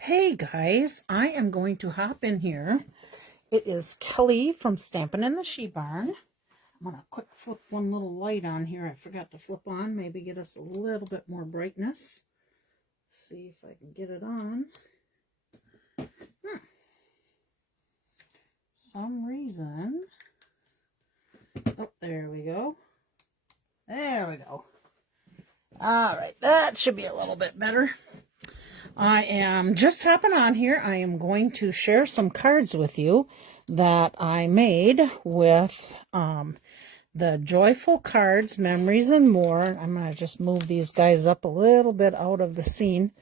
Hey guys, I am going to hop in here. It is Kelly from Stampin' in the She Barn. I'm going to quick flip one little light on here. I forgot to flip on. Maybe get us a little bit more brightness. See if I can get it on. Some reason. Oh, there we go. There we go. All right, that should be a little bit better. I am just hopping on here. I am going to share some cards with you that I made with the Joyful Cards, Memories, and More. I'm going to just move these guys up a little bit out of the scene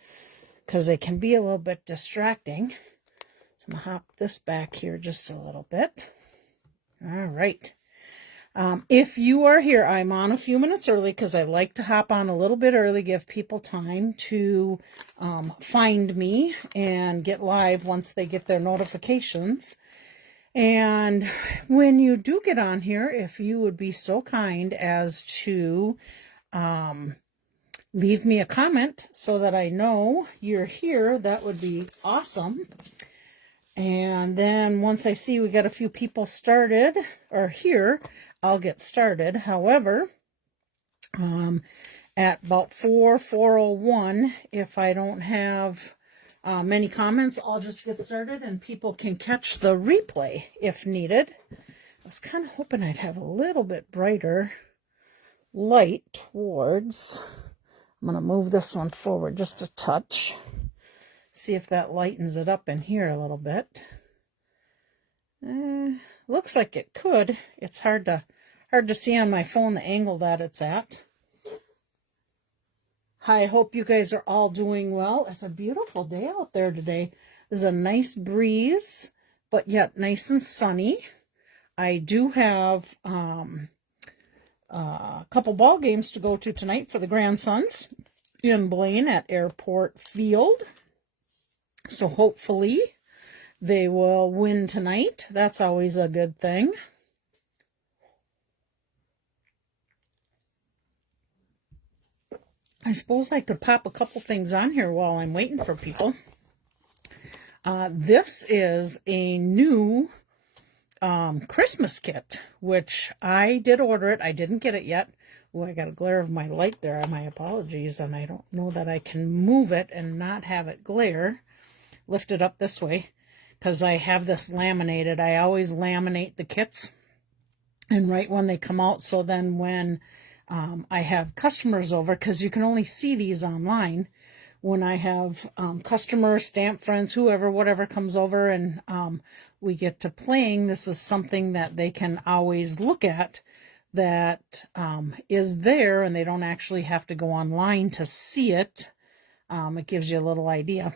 because they can be a little bit distracting. So I'm going to hop this back here just a little bit. All right. If you are here, I'm on a few minutes early because I like to hop on a little bit early, give people time to find me and get live once they get their notifications. And when you do get on here, if you would be so kind as to leave me a comment so that I know you're here, that would be awesome. And then once I see we got a few people started or here, I'll get started. However, at about 4:01, if I don't have many comments, I'll just get started and people can catch the replay if needed. I was kind of hoping I'd have a little bit brighter light towards. I'm going to move this one forward just a touch. See if that lightens it up in here a little bit. Looks like it could. It's hard to see on my phone the angle that it's at. I hope you guys are all doing well. It's a beautiful day out there today. There's a nice breeze, but yet nice and sunny. I do have a couple ball games to go to tonight for the grandsons in Blaine at Airport Field. So hopefully they will win tonight. That's always a good thing. I suppose I could pop a couple things on here while I'm waiting for people. This is a new Christmas kit, which I did order it. I didn't get it yet. Oh, I got a glare of my light there. My apologies, and I don't know that I can move it and not have it glare. Lift it up this way because I have this laminated. I always laminate the kits and right when they come out, so then when I have customers over, because you can only see these online, when I have customers, stamp friends, whoever, whatever comes over and we get to playing, this is something that they can always look at that is there, and they don't actually have to go online to see it. It gives you a little idea.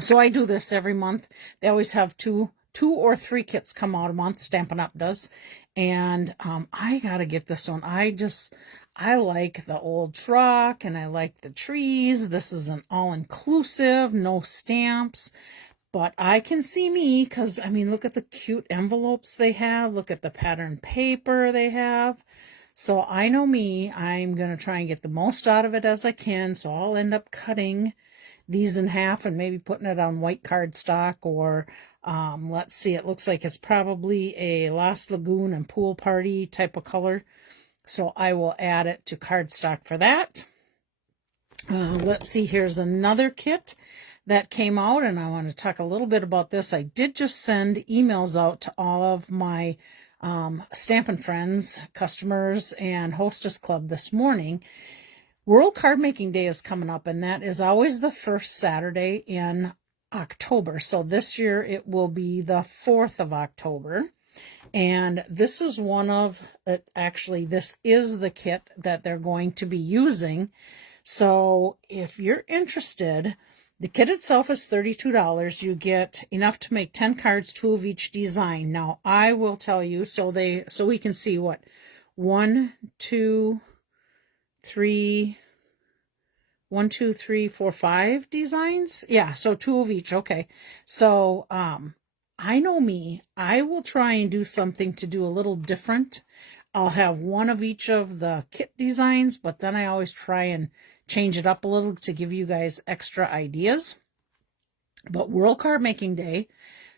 So I do this every month. They always have two or three kits come out a month. Stampin' Up does. And I got to get this one. I like the old truck and I like the trees. This is an all-inclusive, no stamps. But I can see me because, I mean, look at the cute envelopes they have. Look at the pattern paper they have. So I know me. I'm going to try and get the most out of it as I can. So I'll end up cutting these in half and maybe putting it on white cardstock or let's see, it looks like it's probably a Lost Lagoon and Pool Party type of color. So I will add it to cardstock for that. Let's see, here's another kit that came out, and I want to talk a little bit about this. I did just send emails out to all of my Stampin' Friends, customers, and Hostess Club this morning. World Card Making Day is coming up, and that is always the first Saturday in October. So this year it will be the 4th of October. And this is one of, actually, this is the kit that they're going to be using. So if you're interested, the kit itself is $32. You get enough to make 10 cards, 2 of each design. Now, I will tell you, so we can see what, 1, 2, 3, 1, 2, 3, 4, 5 designs. Yeah, so 2 of each. Okay. So, I know me, I will try and do something to do a little different. I'll have 1 of each of the kit designs, but then I always try and change it up a little to give you guys extra ideas. but World Card Making Day.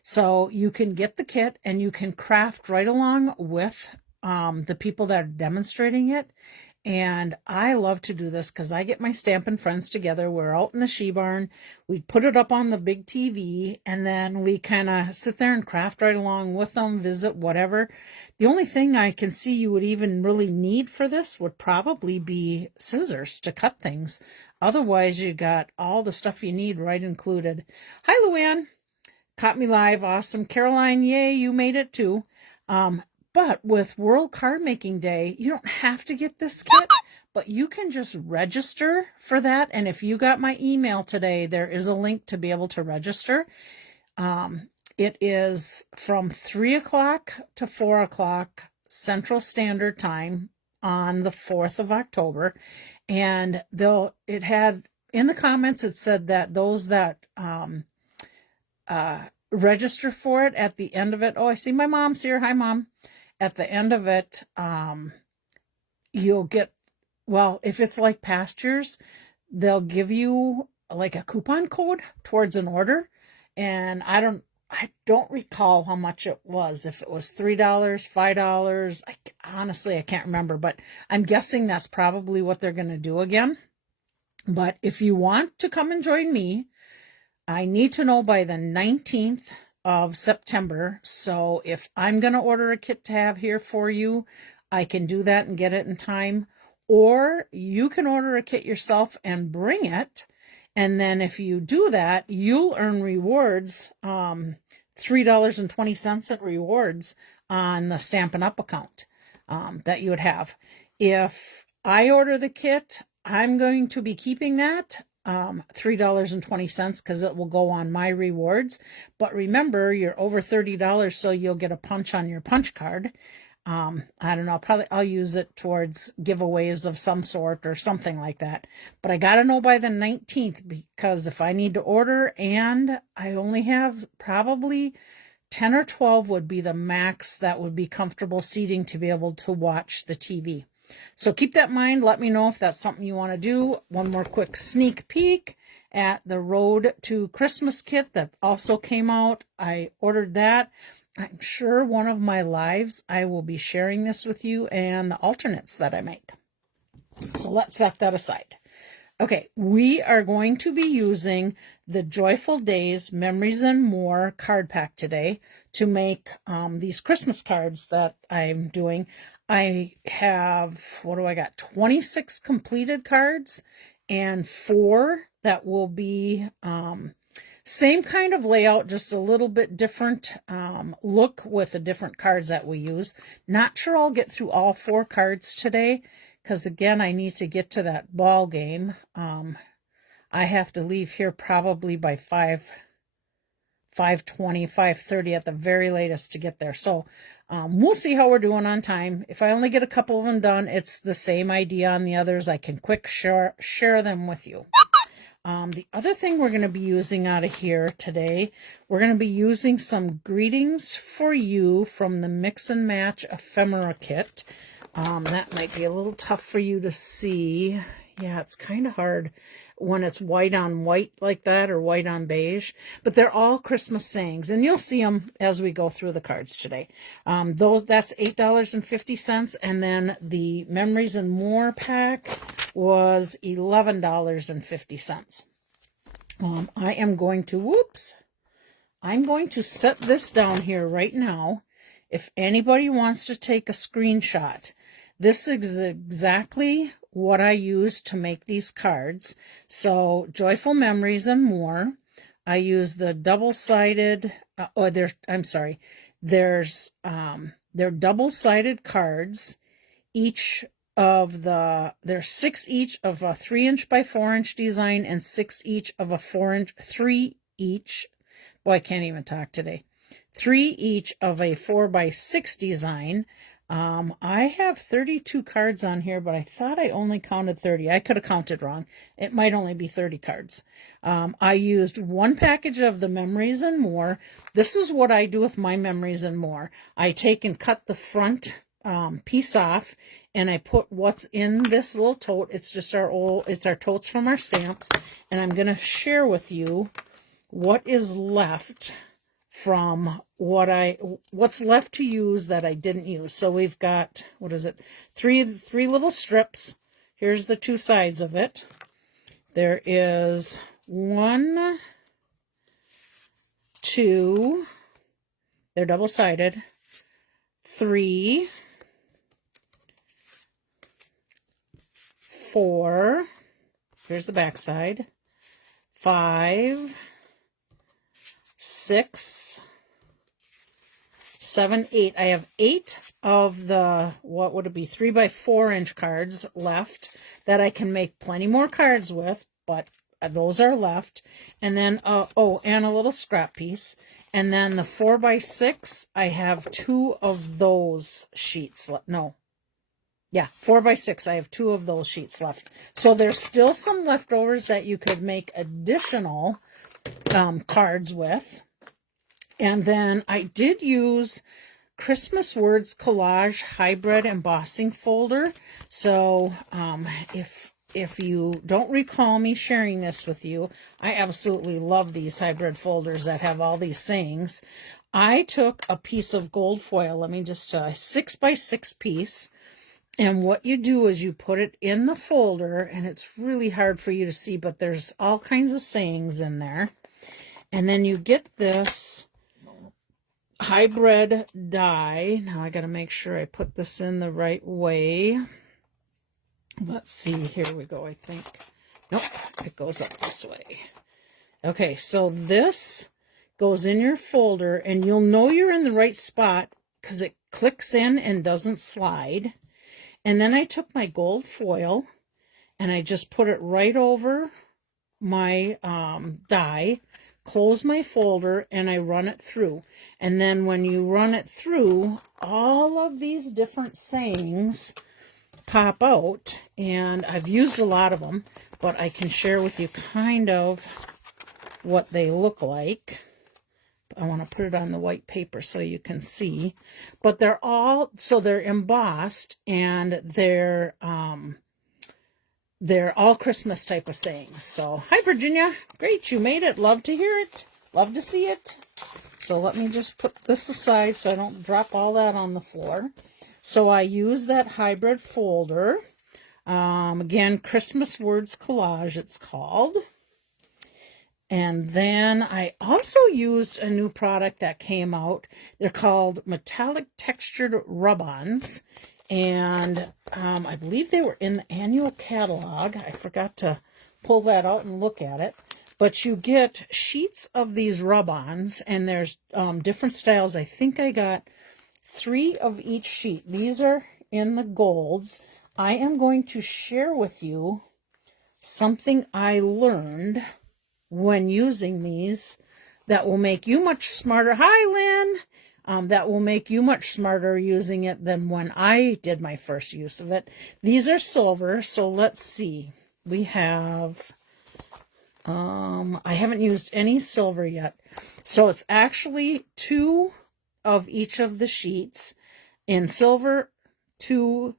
So you can get the kit and you can craft right along with the people that are demonstrating it. And I love to do this because I get my Stampin' friends together. We're out in the She Barn. We put it up on the big TV, and then we kind of sit there and craft right along with them, visit, whatever. The only thing I can see you would even really need for this would probably be scissors to cut things. Otherwise, you got all the stuff you need right included. Hi, Luann. Caught me live. Awesome. Caroline, yay, you made it too. But with World Card Making Day, you don't have to get this kit, but you can just register for that. And if you got my email today, there is a link to be able to register. It is from 3 o'clock to 4 o'clock Central Standard Time on the 4th of October. And it had, in the comments, it said that those that register for it at the end of it. Oh, I see my mom's here. Hi, Mom. At the end of it, you'll get, well, if it's like past years, they'll give you like a coupon code towards an order. And I don't recall how much it was. If it was $3, $5, honestly, I can't remember, but I'm guessing that's probably what they're going to do again. But if you want to come and join me, I need to know by the 19th of September. So if I'm going to order a kit to have here for you, I can do that and get it in time. Or you can order a kit yourself and bring it. And then if you do that, you'll earn rewards, $3.20 at rewards on the Stampin' Up account that you would have. If I order the kit, I'm going to be keeping that. $3.20 because it will go on my rewards. But remember, you're over $30, so you'll get a punch on your punch card. I don't know, probably I'll use it towards giveaways of some sort or something like that. But I got to know by the 19th, because if I need to order and I only have probably 10 or 12 would be the max that would be comfortable seating to be able to watch the TV. So keep that in mind. Let me know if that's something you want to do. One more quick sneak peek at the Road to Christmas kit that also came out. I ordered that. I'm sure one of my lives I will be sharing this with you and the alternates that I make. So let's set that aside. Okay, we are going to be using the Joyful Days Memories and More card pack today to make these Christmas cards that I'm doing. I have, what do I got? 26 completed cards and 4 that will be same kind of layout, just a little bit different look with the different cards that we use. Not sure I'll get through all 4 cards today because, again, I need to get to that ball game. I have to leave here probably by 5:20, 5:30 at the very latest to get there. So we'll see how we're doing on time. If I only get a couple of them done, it's the same idea on the others. I can quick share them with you. The other thing we're going to be using out of here today, we're going to be using some greetings for you from the Mix and Match Ephemera kit. That might be a little tough for you to see. Yeah, it's kind of hard when it's white on white like that or white on beige. But they're all Christmas sayings, and you'll see them as we go through the cards today. That's $8.50, and then the Memories and More pack was $11.50. I'm going to set this down here right now. If anybody wants to take a screenshot, this is exactly what I use to make these cards. So Joyful Memories and More. I use the double-sided, they're double-sided cards. There's 6 each of a 3" by 4" design and 6 each of a 3 each. Boy, I can't even talk today. 3 each of a 4x6 design. I have 32 cards on here, but I thought I only counted 30. I could have counted wrong. It might only be 30 cards. I used 1 package of the Memories and More. This is what I do with my Memories and More. I take and cut the front piece off, and I put what's in this little tote. It's just our totes from our stamps, and I'm going to share with you what is left from what's left to use that I didn't use. So we've got, what is it? Three little strips. Here's the two sides of it. There is 1, 2, they're double-sided, 3, 4, here's the back side, 5, 6, 7, 8. I have 8 of the, what would it be, 3 by 4 inch cards left that I can make plenty more cards with, but those are left. And then, oh, and a little scrap piece. And then the 4 by 6, I have 2 of those sheets left. No. Yeah, 4 by 6, I have 2 of those sheets left. So there's still some leftovers that you could make additional cards with. And then I did use Christmas Words Collage Hybrid Embossing Folder. So if you don't recall me sharing this with you, I absolutely love these hybrid folders that have all these sayings. I took a piece of gold foil, let me just a 6 by 6 piece, and what you do is you put it in the folder, and it's really hard for you to see, but there's all kinds of sayings in there. And then you get this hybrid die. Now I got to make sure I put this in the right way. Let's see, here we go, I think. Nope, it goes up this way. Okay, so this goes in your folder, and you'll know you're in the right spot because it clicks in and doesn't slide. And then I took my gold foil, and I just put it right over my die, close my folder, and I run it through. And then when you run it through, all of these different sayings pop out, and I've used a lot of them, but I can share with you kind of what they look like. I want to put it on the white paper so you can see. But they're all, so they're embossed, and they're all Christmas type of sayings. So, hi Virginia, great, you made it. Love to hear it. Love to see it. So let me just put this aside so I don't drop all that on the floor. So I use that hybrid folder. Again, Christmas Words Collage, it's called. And then I also used a new product that came out. They're called metallic textured rub-ons. And I believe they were in the annual catalog. I forgot to pull that out and look at it. But you get sheets of these rub-ons, and there's different styles. I think I got 3 of each sheet. These are in the golds. I am going to share with you something I learned when using these that will make you much smarter. Hi, Lynn! That will make you much smarter using it than when I did my first use of it. These are silver, so let's see. We have, I haven't used any silver yet. So it's actually 2 of each of the sheets in silver, 2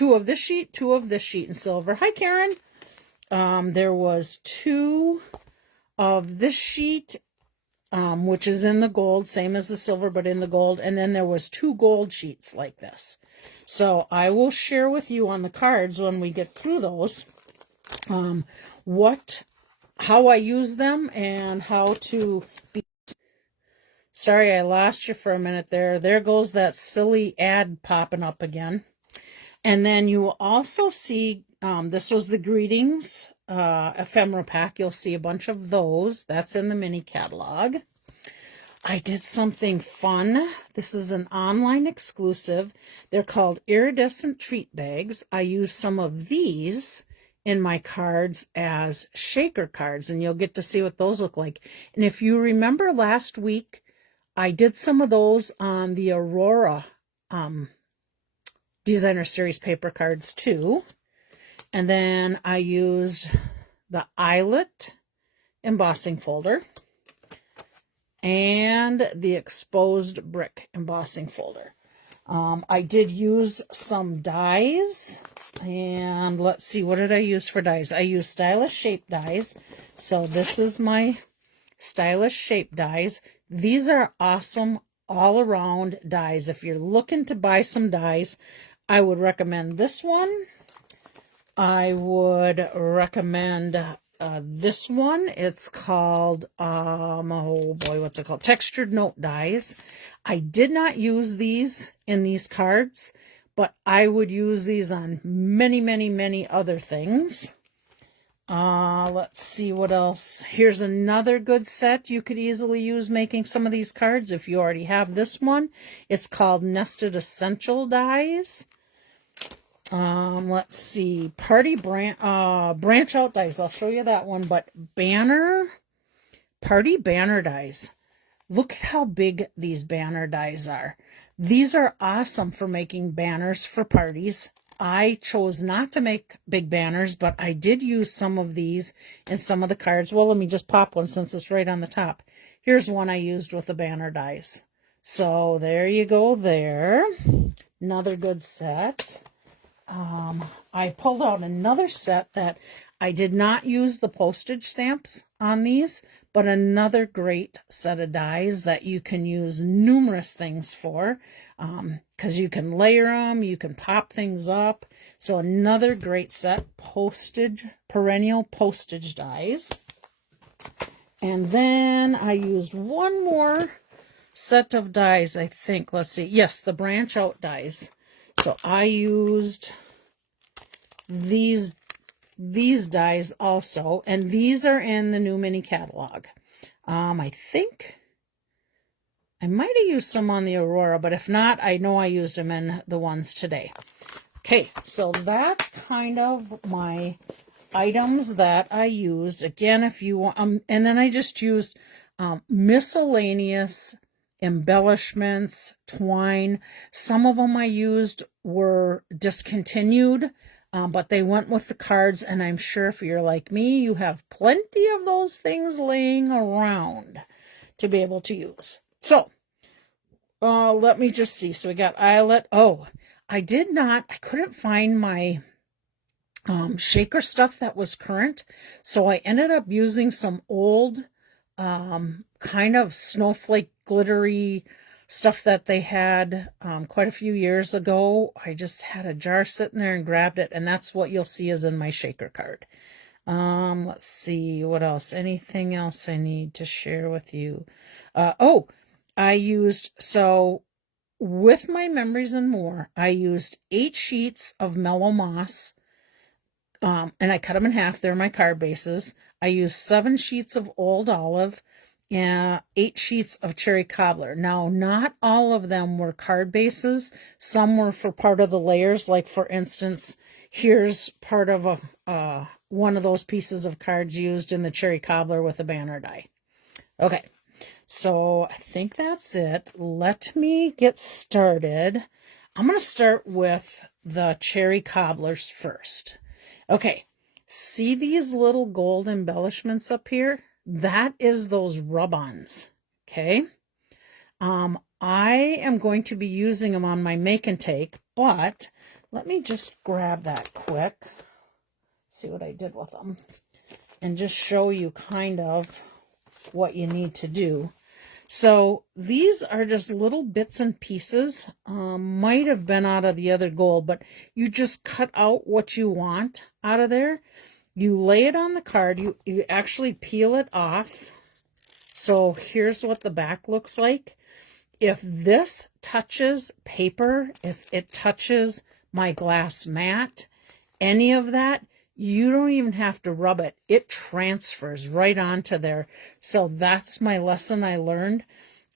of this sheet, 2 of this sheet in silver. Hi, Karen. There was 2 of this sheet, which is in the gold, same as the silver, but in the gold. And then there was 2 gold sheets like this. So I will share with you on the cards when we get through those, how I use them and how to be. Sorry, I lost you for a minute there. There goes that silly ad popping up again. And then you will also see, this was the greetings ephemera pack. You'll see a bunch of those. That's in the mini catalog. I did something fun. This is an online exclusive. They're called iridescent treat bags. I use some of these in my cards as shaker cards, and you'll get to see what those look like. And if you remember last week, I did some of those on the Aurora Designer Series paper cards too. And then I used the eyelet embossing folder and the exposed brick embossing folder. I did use some dies, and let's see, what did I use for dies? I used stylish shape dies. So this is my stylish shape dies. These are awesome all around dies. If you're looking to buy some dies, I would recommend this one. I would recommend this one. It's called, oh boy, what's it called? Textured Note Dies. I did not use these in these cards, but I would use these on many, many, many other things. Let's see what else. Here's another good set you could easily use making some of these cards if you already have this one. It's called Nested Essential Dies. Let's see, Party branch out dies. I'll show you that one, but Party banner dies. Look at how big these banner dies are. These are awesome for making banners for parties. I chose not to make big banners, but I did use some of these in some of the cards. Well, let me just pop one since it's right on the top. Here's one I used with the banner dies. So there you go there. Another good set. I pulled out another set that I did not use the postage stamps on these, but another great set of dies that you can use numerous things for, because you can layer them, you can pop things up. So another great set, perennial postage dies. And then I used one more set of dies, I think. Let's see. Yes, the branch out dies. So I used these dies also, and these are in the new mini catalog. I think I might have used some on the Aurora, but if not, I know I used them in the ones today. Okay, so that's kind of my items that I used. Again, if you want, and then I just used miscellaneous embellishments, twine. Some of them I used were discontinued, but they went with the cards, and I'm sure if you're like me, you have plenty of those things laying around to be able to use. So, let me just see. So we got eyelet. Oh, I couldn't find my shaker stuff that was current, so I ended up using some old kind of snowflake glittery stuff that they had quite a few years ago. I just had a jar sitting there and grabbed it, and that's what you'll see is in my shaker card. Let's see what else. Anything else I need to share with you? I used, so with my Memories and More, I used 8 sheets of Mellow Moss, and I cut them in half. They're my card bases. I used 7 sheets of Old Olive, 8 sheets of Cherry Cobbler. Now, not all of them were card bases. Some were for part of the layers. Like, for instance, here's part of one of those pieces of cards used in the Cherry Cobbler with a banner die. Okay, so I think that's it. Let me get started. I'm going to start with the Cherry Cobblers first. Okay, see these little gold embellishments up here? That is those rub-ons, okay? I am going to be using them on my make and take, but let me just grab that quick, see what I did with them, and just show you kind of what you need to do. So these are just little bits and pieces, might have been out of the other gold, but you just cut out what you want out of there. You lay it on the card, you actually peel it off. So here's what the back looks like. If this touches paper, if it touches my glass mat, any of that, you don't even have to rub it. It transfers right onto there. So that's my lesson I learned.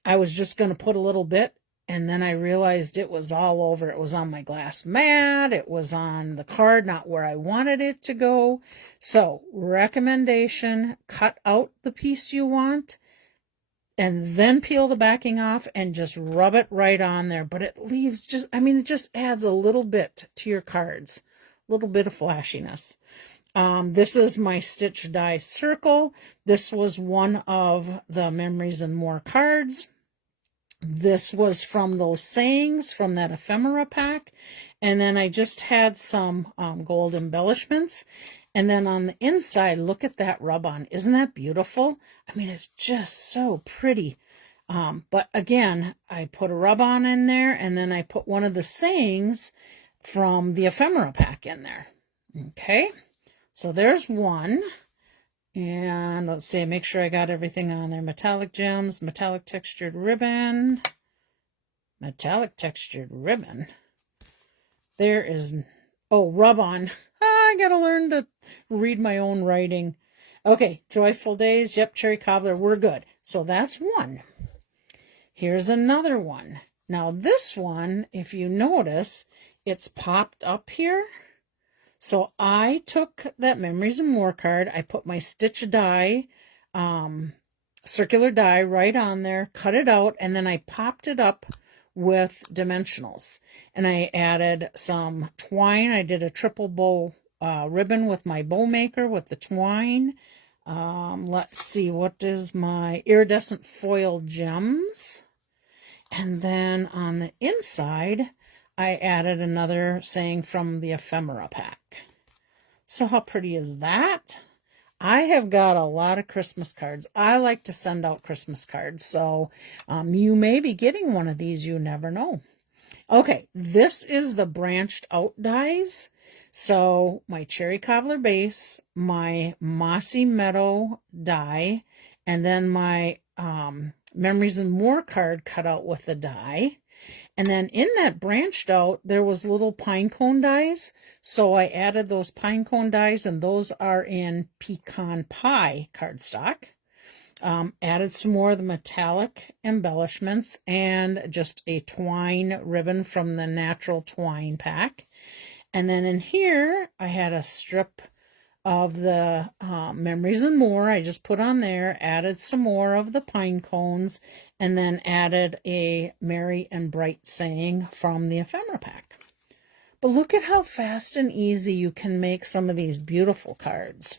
I was just going to put a little bit, and then I realized it was all over. It was on my glass mat. It was on the card, not where I wanted it to go. So, recommendation, cut out the piece you want, and then peel the backing off and just rub it right on there. But it leaves just, it just adds a little bit to your cards. A little bit of flashiness. This is my Stitch Die Circle. This was one of the Memories and More cards. This was from those sayings from that ephemera pack. And then I just had some gold embellishments. And then on the inside, look at that rub-on. Isn't that beautiful? I mean, it's just so pretty. But again, I put a rub-on in there, and then I put one of the sayings from the ephemera pack in there. Okay, so there's one. And let's see, make sure I got everything on there. Metallic gems, metallic textured ribbon. Metallic textured ribbon. There is, oh, rub-on. I gotta learn to read my own writing. Okay, joyful days. Yep, cherry cobbler, we're good. So that's one. Here's another one. Now this one, if you notice, it's popped up here. So I took that Memories and More card. I put my stitch die, circular die right on there, cut it out, and then I popped it up with dimensionals. And I added some twine. I did a triple bow ribbon with my bow maker with the twine. Let's see, what is my iridescent foil gems? And then on the inside, I added another saying from the ephemera pack. So how pretty is that? I have got a lot of Christmas cards. I like to send out Christmas cards, so you may be getting one of these. You never know. Okay, this is the branched out dies. So my cherry cobbler base, my mossy meadow die, and then my Memories and More card cut out with the die. And then in that branched out, there was little pine cone dies. So I added those pine cone dies, and those are in pecan pie cardstock. Added some more of the metallic embellishments and just a twine ribbon from the natural twine pack. And then in here, I had a strip of the Memories and More. I just put on there, added some more of the pine cones, and then added a merry and bright saying from the ephemera pack. But look at how fast and easy you can make some of these beautiful cards.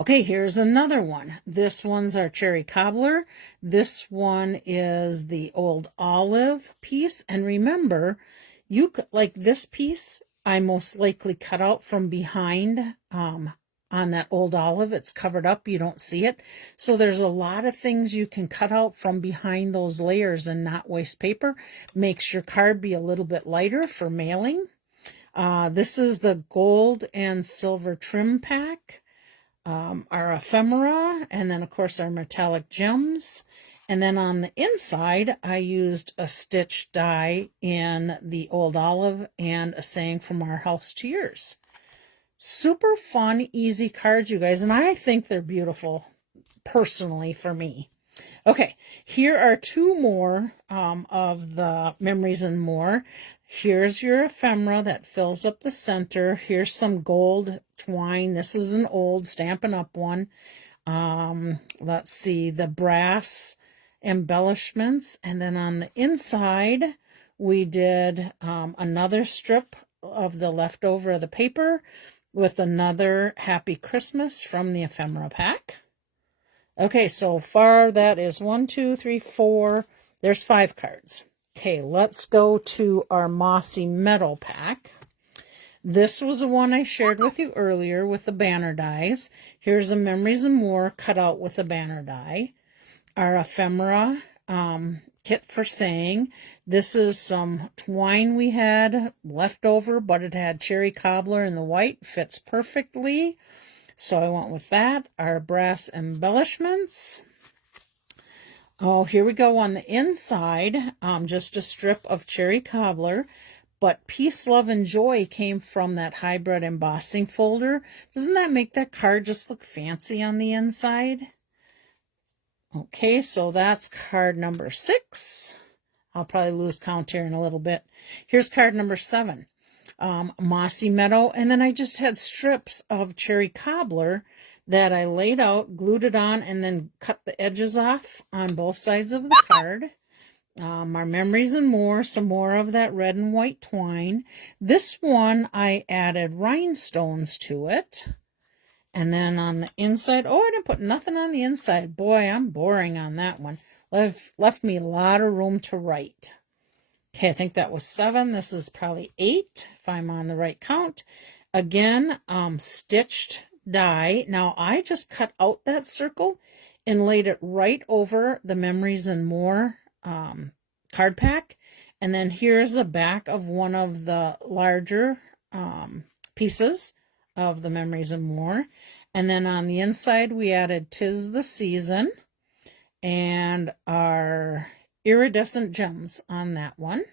Okay, here's another one. This one's our cherry cobbler. This one is the old olive piece. And remember, you could, like this piece, I most likely cut out from behind on that old olive. It's covered up. You don't see it. So there's a lot of things you can cut out from behind those layers and not waste paper. Makes your card be a little bit lighter for mailing. This is the gold and silver trim pack. Our ephemera, and then of course our metallic gems. And then on the inside, I used a stitch die in the old olive and a saying from Our House to Yours. Super fun, easy cards, you guys, and I think they're beautiful, personally, for me. Okay, here are two more of the Memories and More. Here's your ephemera that fills up the center. Here's some gold twine. This is an old Stampin' Up one. Let's see, the brass embellishments. And then on the inside, we did another strip of the leftover of the paper with another Happy Christmas from the ephemera pack. Okay, so far that is 1, 2, 3, 4. There's 5 cards. Okay, let's go to our Mossy Meadow pack. This was the one I shared with you earlier with the banner dies. Here's a Memories and More cut out with a banner die. Our ephemera kit for saying. This is some twine we had left over, but it had cherry cobbler in the white. Fits perfectly. So I went with that. Our brass embellishments. Oh, here we go on the inside. Just a strip of cherry cobbler. But Peace, Love, and Joy came from that hybrid embossing folder. Doesn't that make that card just look fancy on the inside? Okay, so that's card number 6. I'll probably lose count here in a little bit. Here's card number 7. Mossy Meadow. And then I just had strips of cherry cobbler that I laid out, glued it on, and then cut the edges off on both sides of the card. Our Memories and More, some more of that red and white twine. This one, I added rhinestones to it. And then on the inside, oh, I didn't put nothing on the inside. Boy, I'm boring on that one. Left me a lot of room to write. Okay, I think that was 7. This is probably 8, if I'm on the right count. Again, stitched die. Now I just cut out that circle and laid it right over the Memories and More card pack. And then here's the back of one of the larger pieces of the Memories and More. And then on the inside, we added 'Tis the Season and our iridescent gems on that one.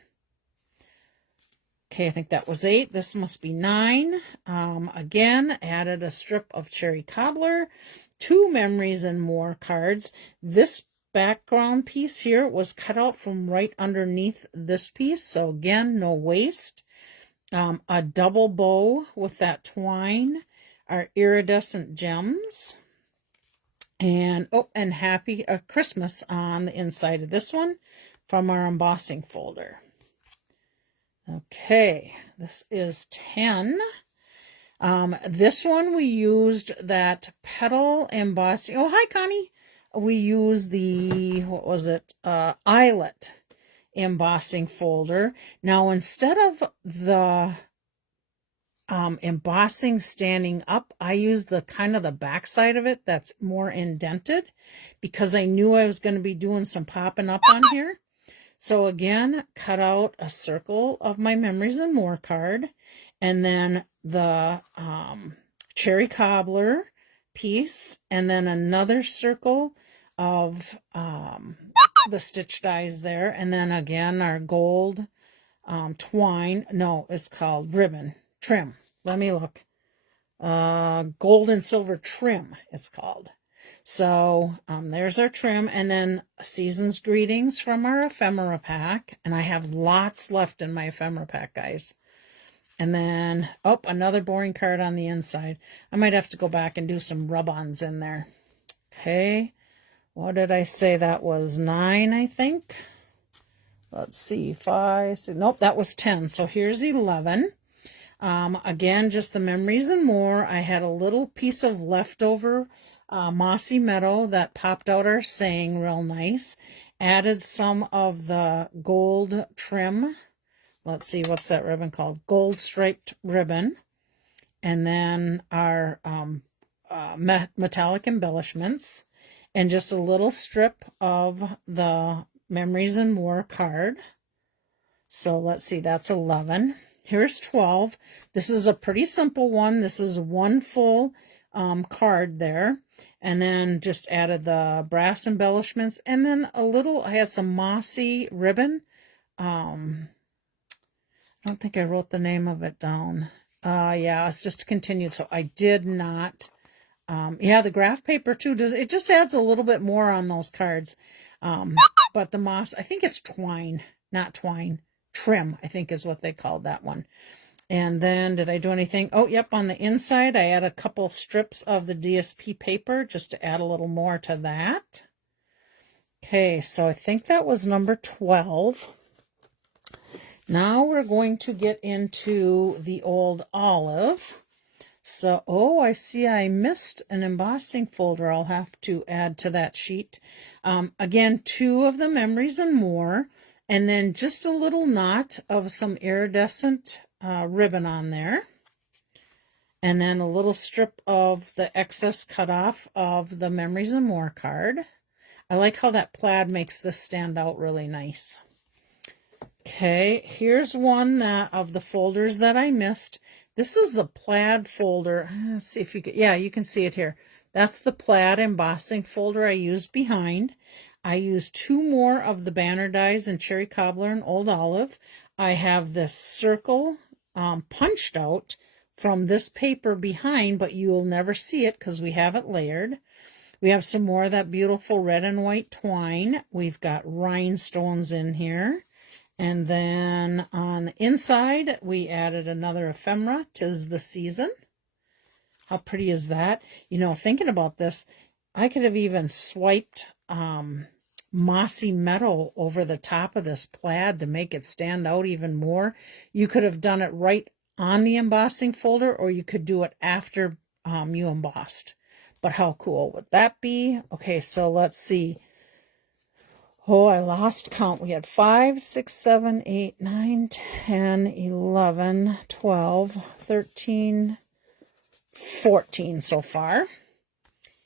Okay, I think that was 8. This must be 9. Again, added a strip of cherry cobbler, 2 Memories and More cards. This background piece here was cut out from right underneath this piece. So again, no waste. A double bow with that twine, our iridescent gems, and and Happy Christmas on the inside of this one from our embossing folder. Okay, this is 10. This one we used that petal embossing. Oh, hi, Connie. We used the, what was it? Eyelet embossing folder. Now, instead of the embossing standing up, I used the kind of the back side of it that's more indented because I knew I was going to be doing some popping up on here. So again, cut out a circle of my Memories and More card, and then the cherry cobbler piece, and then another circle of the stitch dies there, and then again our gold twine. No, it's called ribbon trim. Let me look. Gold and silver trim, it's called. So there's our trim, and then Season's Greetings from our ephemera pack. And I have lots left in my ephemera pack, guys. And then, oh, another boring card on the inside. I might have to go back and do some rub-ons in there. Okay. What did I say? That was 9, I think. Let's see, 5, 6, nope, that was 10. So here's 11. Again, just the Memories and More. I had a little piece of leftover mossy meadow that popped out our saying real nice. Added some of the gold trim. Let's see, what's that ribbon called? Gold striped ribbon. And then our metallic embellishments. And just a little strip of the Memories and More card. So let's see, that's 11. Here's 12. This is a pretty simple one. This is one full card there. And then just added the brass embellishments. And then a little, I had some mossy ribbon. I don't think I wrote the name of it down. Yeah, it's just continued. So I did not. Yeah, the graph paper too. It just adds a little bit more on those cards. But the moss, I think it's twine, not twine. Trim, I think is what they called that one. And then did I do anything? Oh, yep, on the inside I add a couple strips of the DSP paper just to add a little more to that. Okay, so I think that was number 12. Now we're going to get into the old olive. So, oh, I see I missed an embossing folder. I'll have to add to that sheet. Again, 2 of the Memories and More, and then just a little knot of some iridescent ribbon on there. And then a little strip of the excess cut off of the Memories and More card. I like how that plaid makes this stand out really nice. Okay, here's one of the folders that I missed. This is the plaid folder. Let's see if you can, yeah, you can see it here. That's the plaid embossing folder I used behind. I used 2 more of the banner dies in cherry cobbler and old olive. I have this circle punched out from this paper behind, but you'll never see it because we have it layered. We have some more of that beautiful red and white twine. We've got rhinestones in here. And then on the inside, we added another ephemera, 'Tis the Season. How pretty is that? You know, thinking about this, I could have even swiped mossy meadow over the top of this plaid to make it stand out even more. You could have done it right on the embossing folder, or you could do it after you embossed. But how cool would that be? Okay, so let's see. Oh, I lost count. We had 5, 6, 7, 8, 9, 10, 11, 12, 13, 14 so far.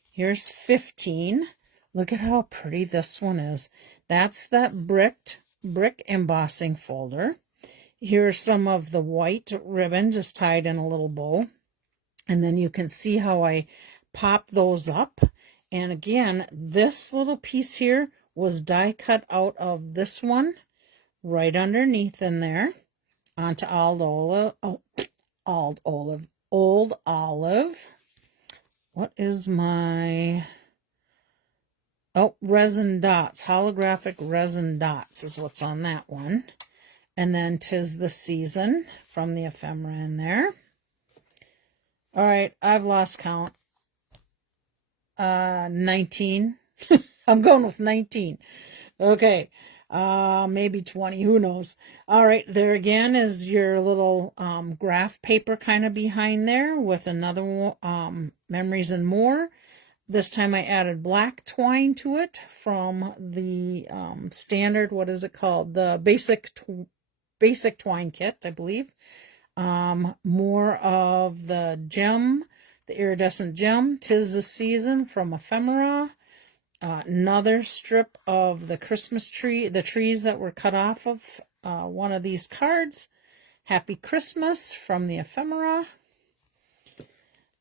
Here's 15. Look at how pretty this one is. That's that brick embossing folder. Here's some of the white ribbon just tied in a little bow. And then you can see how I pop those up. And again, this little piece here was die cut out of this one right underneath in there onto old olive. What is my... Oh, resin dots. Holographic resin dots is what's on that one. And then 'Tis the Season from the ephemera in there. All right, I've lost count. 19. I'm going with 19. Okay, maybe 20, who knows. All right, there again is your little graph paper kind of behind there with another Memories and More. This time I added black twine to it from the standard, what is it called? The basic twine kit, I believe. More of the gem, the iridescent gem, 'Tis the Season from ephemera. Another strip of the Christmas tree, the trees that were cut off of one of these cards. Happy Christmas from the ephemera.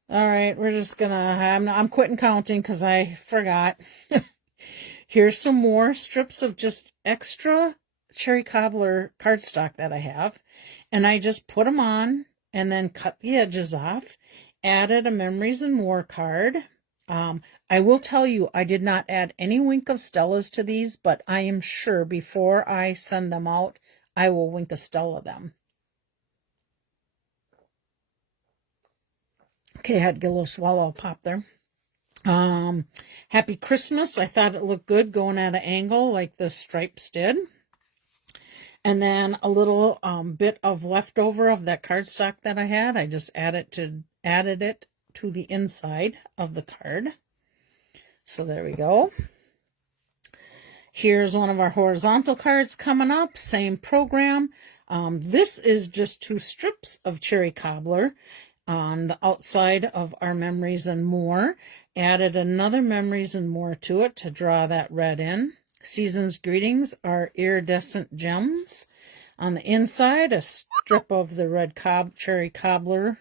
All right, we're just gonna, I'm quitting counting because I forgot. Here's some more strips of just extra cherry cobbler cardstock that I have. And I just put them on and then cut the edges off. Added a Memories and More card. I will tell you, I did not add any Wink of Stellas to these, but I am sure before I send them out, I will Wink of Stella them. Okay, I had to get a little swallow pop there. Happy Christmas. I thought it looked good going at an angle like the stripes did. And then a little bit of leftover of that cardstock that I had. I just added it to the inside of the card. So there we go. Here's one of our horizontal cards coming up. Same program. This is just 2 strips of cherry cobbler on the outside of our Memories and More. Added another Memories and More to it to draw that red in. Season's Greetings are iridescent gems. On the inside, a strip of the red cherry cobbler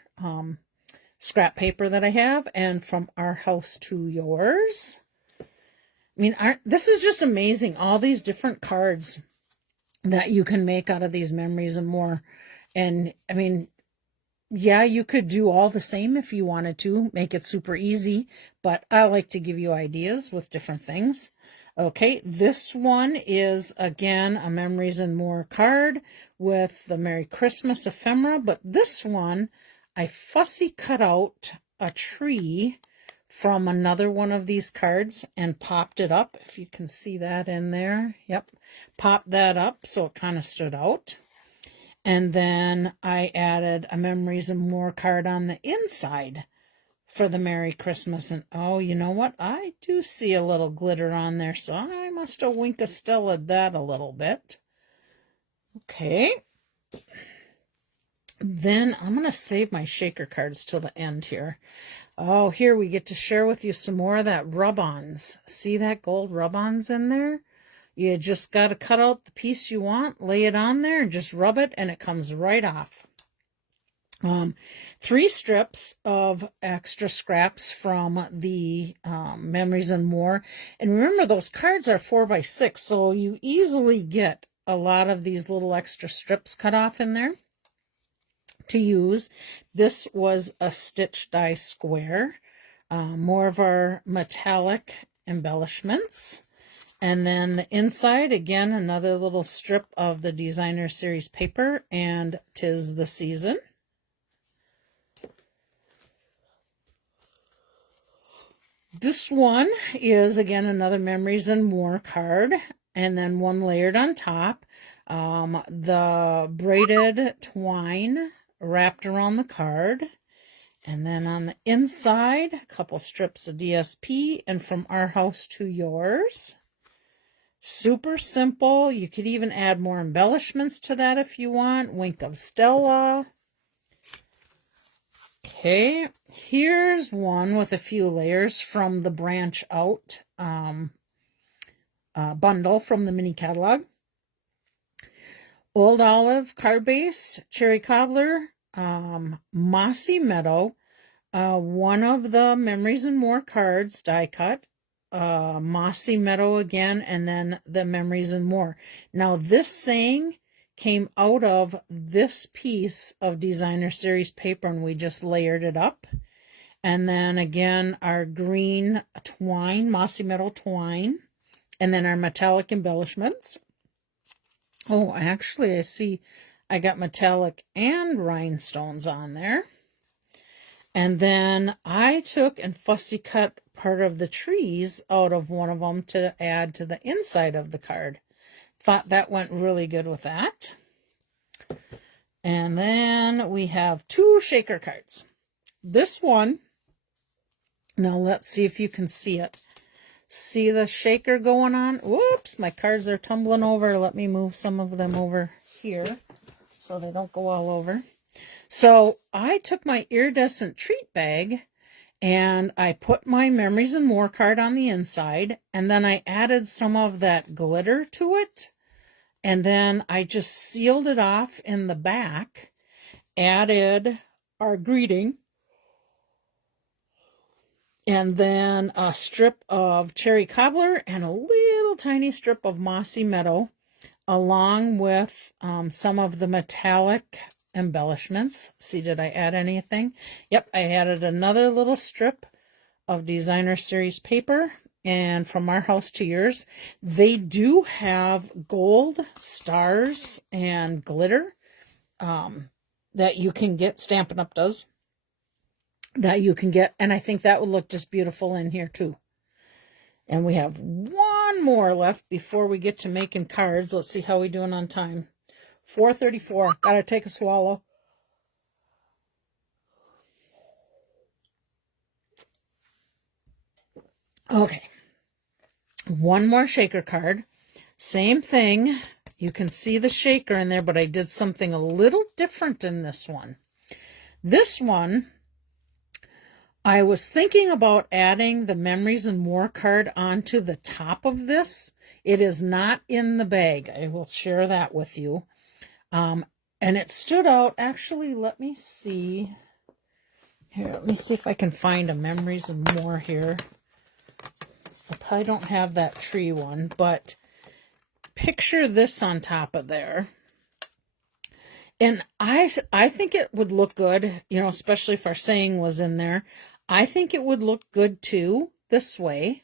scrap paper that I have. And From Our House to Yours. I mean, this is just amazing. All these different cards that you can make out of these Memories and More. And, I mean, yeah, you could do all the same if you wanted to, make it super easy, but I like to give you ideas with different things. Okay, this one is, again, a Memories and More card with the Merry Christmas ephemera, but this one, I fussy cut out a tree from another one of these cards and popped it up, if you can see that in there. Yep, popped that up so it kind of stood out. And then I added a Memories and More card on the inside for the Merry Christmas. And oh, you know what? I do see a little glitter on there, so I must have Wink of Stella'd that a little bit. Okay. Then I'm going to save my shaker cards till the end here. Oh, here we get to share with you some more of that rub-ons. See that gold rub-ons in there? You just got to cut out the piece you want, lay it on there, and just rub it, and it comes right off. 3 strips of extra scraps from the Memories and More. And remember, those cards are 4x6, so you easily get a lot of these little extra strips cut off in there to use. This was a stitch die square. More of our metallic embellishments. And then the inside, again, another little strip of the Designer Series paper and 'Tis the Season. This one is, again, another Memories and More card, and then one layered on top. The braided twine wrapped around the card. And then on the inside, a couple strips of DSP and From Our House to Yours. Super simple. You could even add more embellishments to that if you want. Wink of Stella. Okay, here's one with a few layers from the Branch Out bundle from the mini catalog. Old Olive card base, Cherry Cobbler, Mossy Meadow, one of the Memories and More cards die cut, Mossy Meadow again, and then the Memories and More. Now this saying came out of this piece of Designer Series paper, and we just layered it up. And then again, our green twine, Mossy Meadow twine, and then our metallic embellishments. Oh, actually, I see I got metallic and rhinestones on there. And then I took and fussy cut part of the trees out of one of them to add to the inside of the card. Thought that went really good with that. And then we have 2 shaker cards. This one, now let's see if you can see it. See the shaker going on? Whoops, my cards are tumbling over. Let me move some of them over here so they don't go all over. So I took my iridescent treat bag and I put my Memories and More card on the inside, and then I added some of that glitter to it. And then I just sealed it off in the back, added our greeting, and then a strip of Cherry Cobbler and a little tiny strip of Mossy Meadow, along with some of the metallic embellishments. See, did I add anything? Yep, I added another little strip of Designer Series paper. And From Our House to Yours, they do have gold stars and glitter that you can get. Stampin' Up does. That you can get. And I think that would look just beautiful in here too. And we have one more left before we get to making cards. Let's see how we're doing on time. 4:34. Gotta take a swallow. Okay. One more shaker card. Same thing. You can see the shaker in there, but I did something a little different in this one. This one, I was thinking about adding the Memories and More card onto the top of this. It is not in the bag. I will share that with you. And it stood out. Actually, let me see. Here, let me see if I can find a Memories and More here. I probably don't have that tree one, but picture this on top of there. And I think it would look good, you know, especially if our saying was in there. I think it would look good too, this way.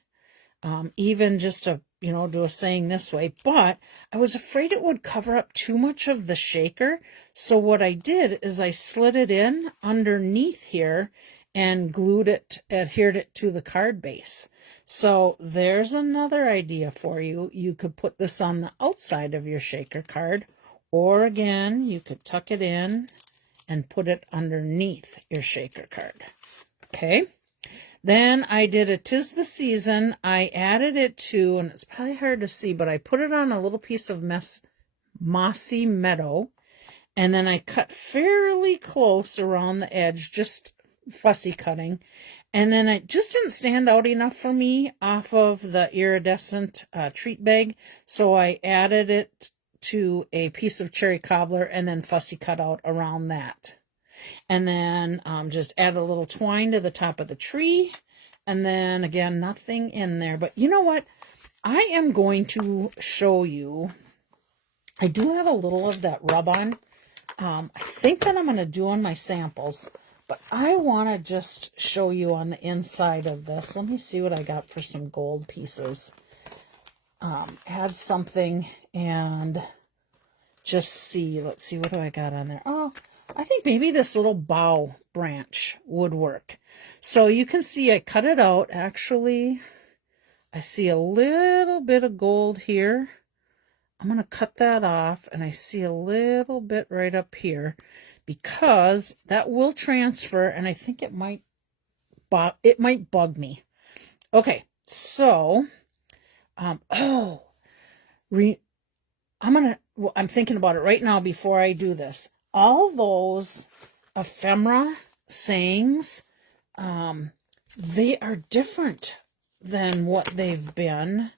Even just to, you know, do a saying this way. But I was afraid it would cover up too much of the shaker. So what I did is I slid it in underneath here and glued it, adhered it to the card base. So there's another idea for you. You could put this on the outside of your shaker card, or again, you could tuck it in and put it underneath your shaker card. Okay. Then I did a 'Tis the Season. I added it to, and it's probably hard to see, but I put it on a little piece of Mossy Meadow, and then I cut fairly close around the edge, just fussy cutting, and then it just didn't stand out enough for me off of the iridescent treat bag, so I added it to a piece of Cherry Cobbler and then fussy cut out around that. And then just add a little twine to the top of the tree, and then again, nothing in there. But you know what? I am going to show you. I do have a little of that rub-on. I think that I'm going to do on my samples. But I want to just show you on the inside of this. Let me see what I got for some gold pieces. Add something and just see. Let's see, what do I got on there? Oh, I think maybe this little bow branch would work. So you can see I cut it out. Actually, I see a little bit of gold here. I'm going to cut that off, and I see a little bit right up here, because that will transfer, and I think it might bug me. Okay, so, oh, I'm thinking about it right now before I do this. All those ephemera sayings, they are different than what they've been.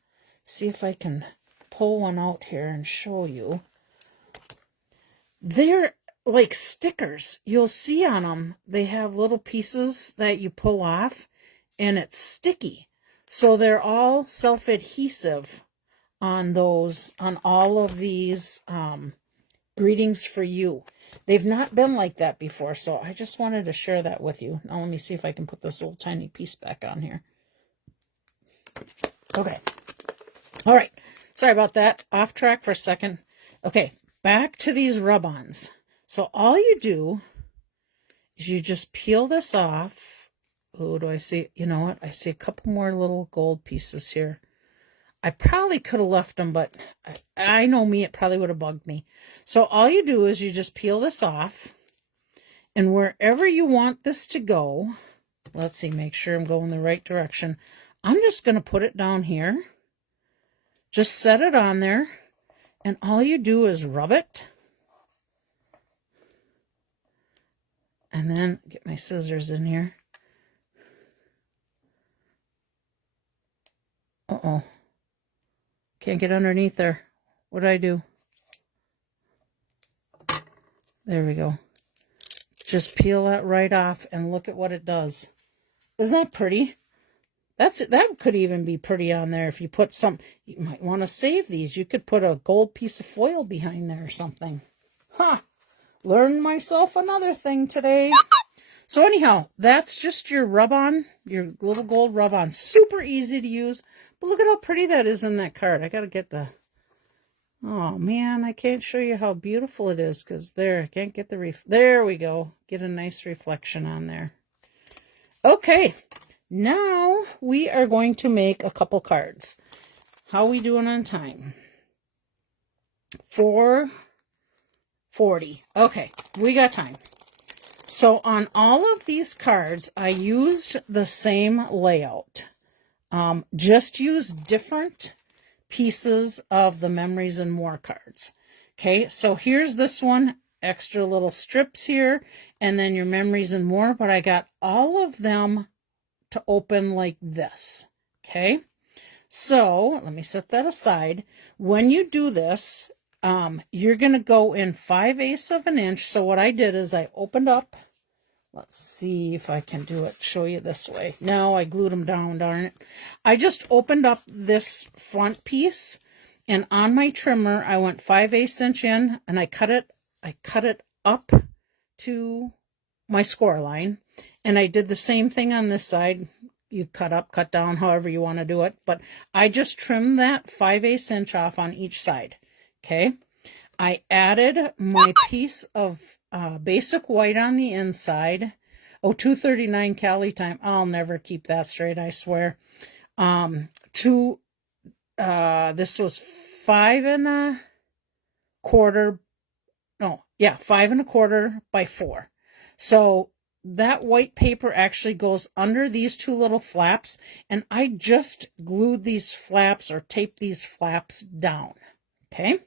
See if I can pull one out here and show you. They're like stickers. You'll see on them, they have little pieces that you pull off, and it's sticky. So they're all self-adhesive on all of these greetings for you. They've not been like that before, so I just wanted to share that with you. Now let me see if I can put this little tiny piece back on here. Okay. All right. Sorry about that. Off track for a second. Okay. Back to these rub-ons. So all you do is you just peel this off. Oh, do I see? You know what? I see a couple more little gold pieces here. I probably could have left them, but I know me, it probably would have bugged me. So all you do is you just peel this off, and wherever you want this to go, let's see, make sure I'm going the right direction. I'm just going to put it down here. Just set it on there, and all you do is rub it. And then get my scissors in here. Uh-oh. Can't get underneath there. What did I do? There we go. Just peel that right off and look at what it does. Isn't that pretty? That could even be pretty on there if you put some. You might want to save these. You could put a gold piece of foil behind there or something. Huh. Learned myself another thing today. So anyhow, that's just your rub-on, your little gold rub-on. Super easy to use. But look at how pretty that is in that card. I got to get the... Oh, man, I can't show you how beautiful it is because there, I can't get the... There we go. Get a nice reflection on there. Okay, now we are going to make a couple cards. How are we doing on time? 4:40. Okay, we got time. So on all of these cards, I used the same layout. Just use different pieces of the Memories and More cards. Okay, so here's this one, extra little strips here, and then your Memories and More, but I got all of them to open like this. Okay, so let me set that aside. When you do this, you're going to go in 5/8 of an inch. So what I did is I opened up. Let's see if I can do it, show you this way. No, I glued them down, darn it. I just opened up this front piece, and on my trimmer, I went 5/8 inch in, and I cut it up to my score line. And I did the same thing on this side. You cut up, cut down, however you want to do it. But I just trimmed that 5/8 inch off on each side. Okay. I added my piece of basic white on the inside. Oh, 239 Cali time. I'll never keep that straight, I swear. This was 5 1/4. No, yeah, 5 1/4 by 4. So that white paper actually goes under these two little flaps, and I just glued these flaps or taped these flaps down. Okay.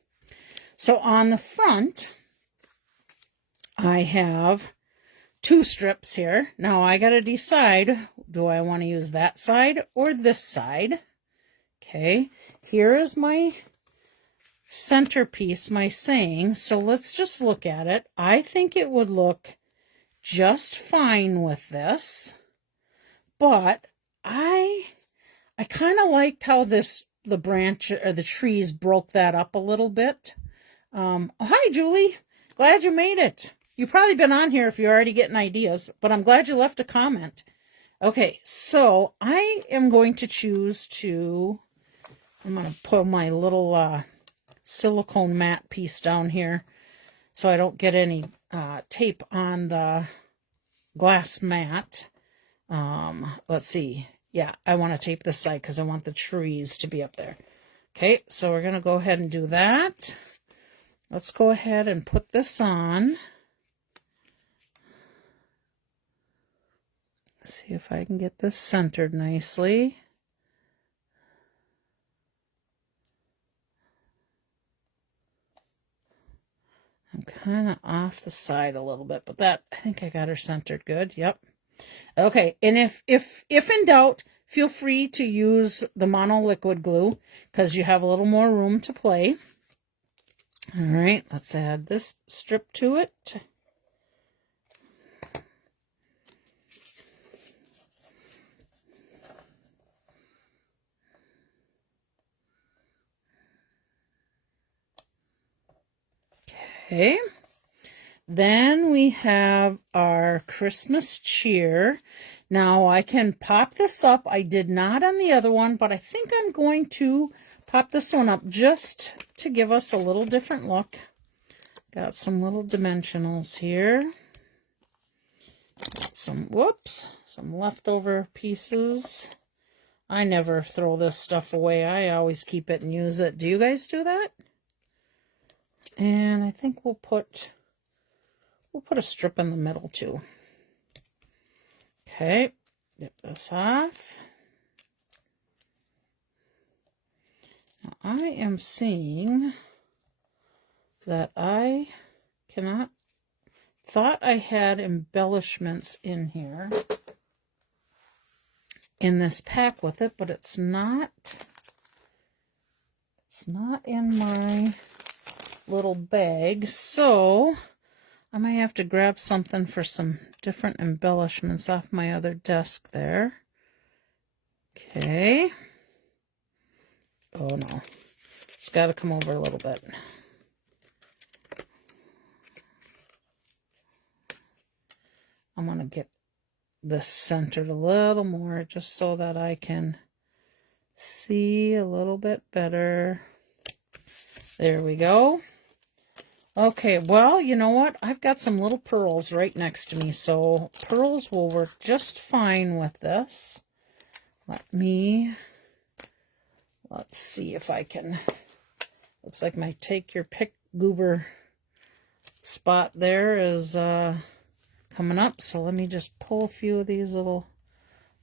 So on the front, I have 2 strips here. Now I got to decide, do I want to use that side or this side? Okay, here is my centerpiece, my saying. So let's just look at it. I think it would look just fine with this, but I kind of liked how the branch or the trees broke that up a little bit. Oh, hi, Julie. Glad you made it. You've probably been on here if you're already getting ideas, but I'm glad you left a comment. Okay, so I am going to choose to, I'm going to put my little silicone mat piece down here so I don't get any tape on the glass mat. Let's see. Yeah, I want to tape this side because I want the trees to be up there. Okay, so we're going to go ahead and do that. Let's go ahead and put this on. See if I can get this centered nicely. kind of off the side a little bit, but that, I think I got her centered good. Yep. Okay, and if in doubt, feel free to use the mono liquid glue because you have a little more room to play. All right, let's add this strip to it. Okay. Then we have our Christmas cheer. Now I can pop this up. I did not on the other one, but I think I'm going to pop this one up just to give us a little different look. Got some little dimensionals here. Some leftover pieces. I never throw this stuff away. I always keep it and use it. Do you guys do that? And I think we'll put a strip in the middle too. Okay, get this off. Now I am seeing that I thought I had embellishments in here in this pack with it, but it's not in my little bag, so I might have to grab something for some different embellishments off my other desk there. Okay. Oh no, it's got to come over a little bit. I'm going to get this centered a little more just so that I can see a little bit better. There we go. Okay, well, you know what? I've got some little pearls right next to me, so pearls will work just fine with this. Let's see if I can, looks like my take your pick goober spot there is coming up, so let me just pull a few of these little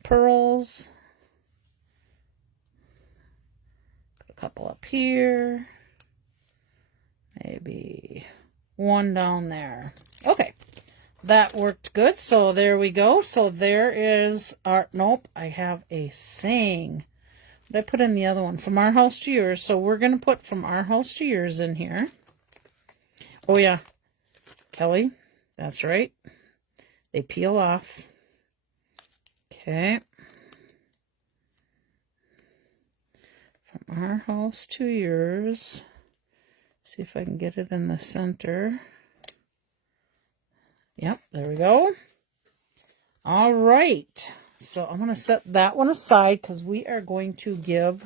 pearls. Put a couple up here. Maybe one down there. Okay, that worked good. So there we go. So there is our, nope, I have a saying. But I put in the other one, from our house to yours. So we're going to put from our house to yours in here. Oh yeah, Kelly, that's right. They peel off. Okay. From our house to yours. See if I can get it in the center. Yep, there we go. All right. So I'm going to set that one aside because we are going to give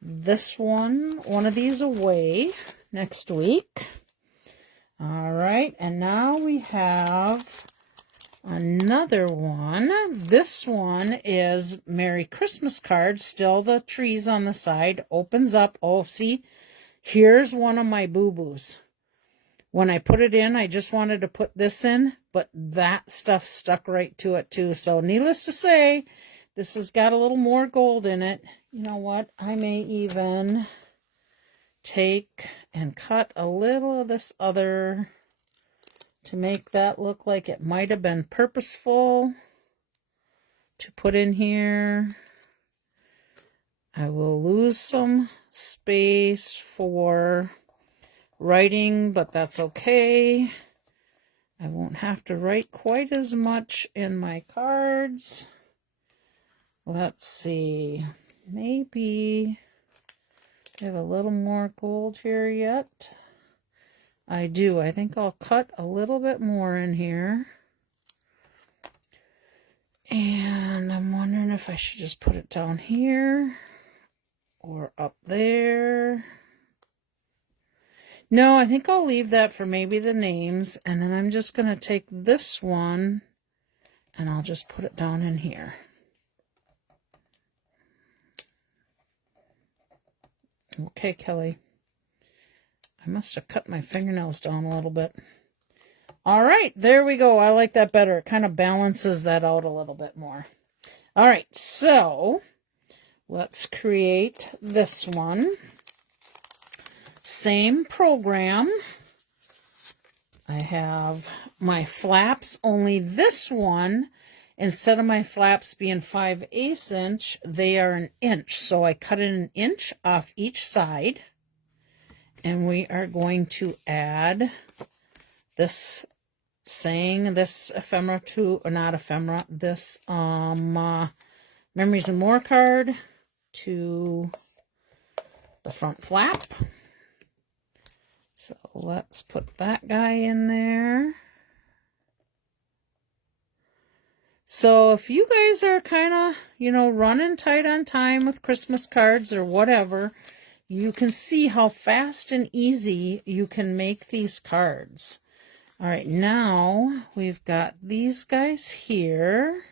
this one of these away next week. All right. And now we have another one. This one is Merry Christmas card. Still the trees on the side. Opens up. Oh, see? Here's one of my boo-boos. When I put it in, I just wanted to put this in, but that stuff stuck right to it too. So needless to say, this has got a little more gold in it. You know what? I may even take and cut a little of this other to make that look like it might have been purposeful to put in here. I will lose some space for writing, but that's okay. I won't have to write quite as much in my cards. Let's see. Maybe I have a little more gold here yet. I do. I think I'll cut a little bit more in here. And I'm wondering if I should just put it down here. Or up there. No, I think I'll leave that for maybe the names. And then I'm just going to take this one and I'll just put it down in here. Okay, Kelly. I must have cut my fingernails down a little bit. All right, there we go. I like that better. It kind of balances that out a little bit more. All right, so let's create this one. Same program. I have my flaps, only this one, instead of my flaps being 5/8 inch, they are 1 inch. So I cut it 1 inch off each side. And we are going to add this saying, this ephemera to, or not ephemera, this Memories and More card to the front flap. So let's put that guy in there. So if you guys are kind of, you know, running tight on time with Christmas cards or whatever, you can see how fast and easy you can make these cards. All right, now we've got these guys here.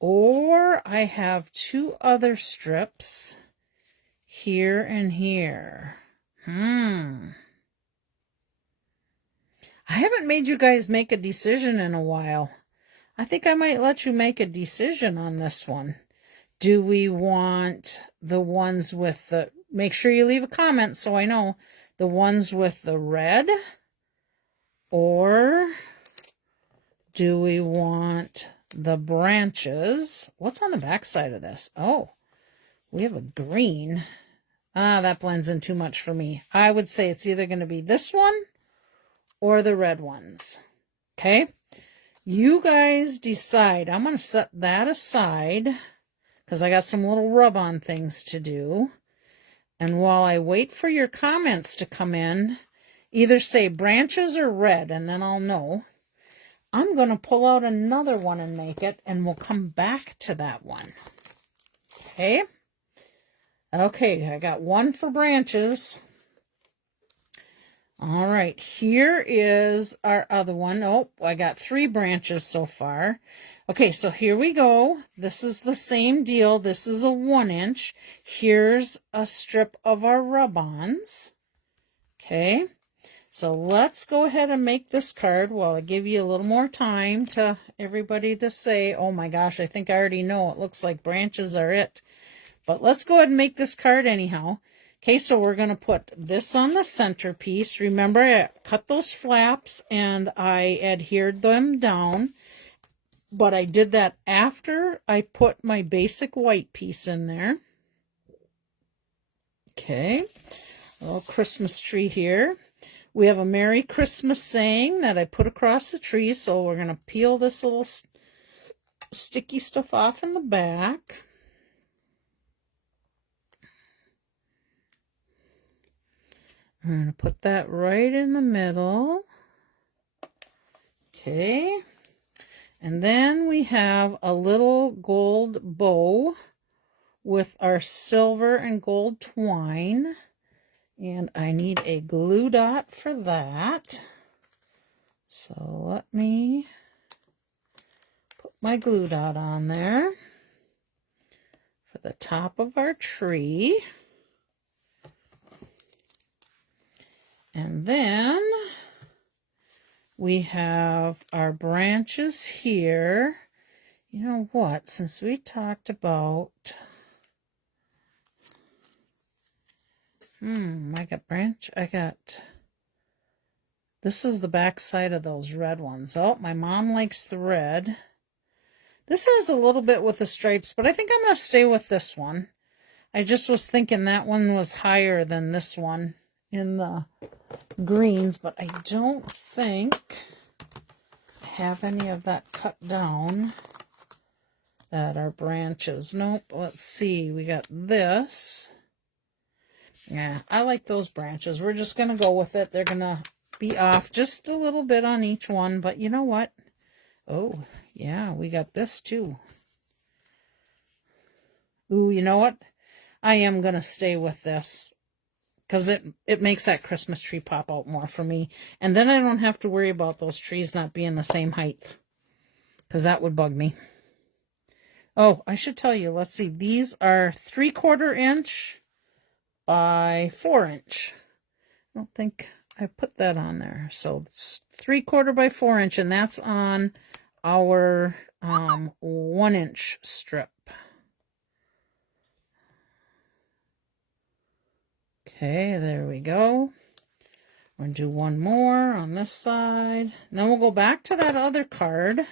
Or I have 2 other strips here and here. I haven't made you guys make a decision in a while. I think I might let you make a decision on this one. Do we want the ones with the, make sure you leave a comment so I know, the ones with the red? Or do we want the branches? What's on the back side of this? Oh, we have a green. That blends in too much for me. I would say it's either going to be this one or the red ones. Okay? You guys decide. I'm going to set that aside because I got some little rub-on things to do. And while I wait for your comments to come in, either say branches or red, and then I'll know. I'm going to pull out another one and make it, and we'll come back to that one. Okay? Okay, I got one for branches. All right, here is our other one. Oh, I got 3 branches so far. Okay, so here we go. This is the same deal. This is a 1 inch. Here's a strip of our rub-ons. Okay, so let's go ahead and make this card while I give you a little more time to everybody to say, oh my gosh, I think I already know. It looks like branches are it. But let's go ahead and make this card anyhow. Okay, so we're going to put this on the centerpiece. Remember, I cut those flaps and I adhered them down. But I did that after I put my basic white piece in there. Okay, a little Christmas tree here. We have a Merry Christmas saying that I put across the tree. So we're going to peel this little sticky stuff off in the back. I'm going to put that right in the middle. Okay. And then we have a little gold bow with our silver and gold twine. And I need a glue dot for that. So let me put my glue dot on there for the top of our tree. And then we have our branches here. You know what? Since we talked about... I got... This is the back side of those red ones. Oh, my mom likes the red. This has a little bit with the stripes, but I think I'm going to stay with this one. I just was thinking that one was higher than this one in the greens, but I don't think I have any of that cut down that are branches. Nope. Let's see. We got this. Yeah, I like those branches. We're just going to go with it. They're going to be off just a little bit on each one, but you know what? Oh, yeah, we got this too. Ooh, you know what? I am going to stay with this because it makes that Christmas tree pop out more for me. And then I don't have to worry about those trees not being the same height because that would bug me. Oh, I should tell you, let's see. These are 3/4 inch by 4 inch. I don't think I put that on there. So it's 3/4 by 4 inch, and that's on our 1 inch strip. Okay, there we go. We'll do one more on this side. Then we'll go back to that other card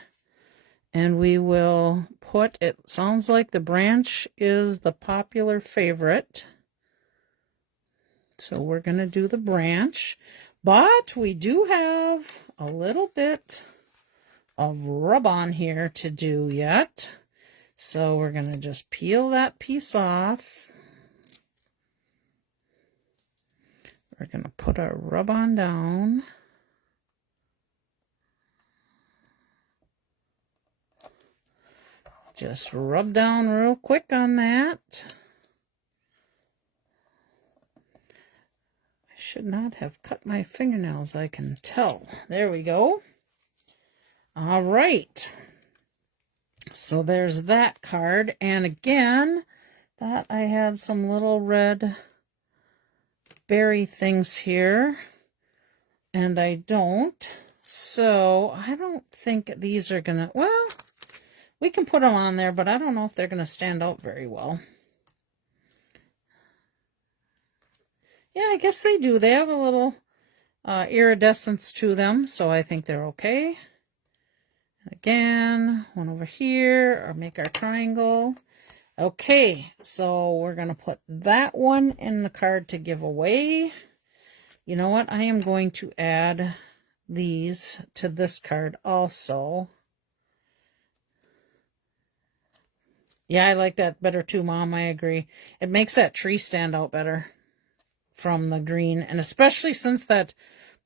and we will put, it sounds like the branch is the popular favorite. So we're going to do the branch, but we do have a little bit of rub-on here to do yet. So we're going to just peel that piece off. We're going to put our rub-on down. Just rub down real quick on that. I should not have cut my fingernails, I can tell. There we go. All right. So there's that card. And again, that I had some little red berry things here. And I don't. So I don't think these are going to, well, we can put them on there, but I don't know if they're going to stand out very well. Yeah, I guess they do. They have a little iridescence to them, so I think they're okay. Again, one over here, or make our triangle. Okay, so we're going to put that one in the card to give away. You know what? I am going to add these to this card also. Yeah, I like that better too, Mom. I agree. It makes that tree stand out better from the green. And especially since that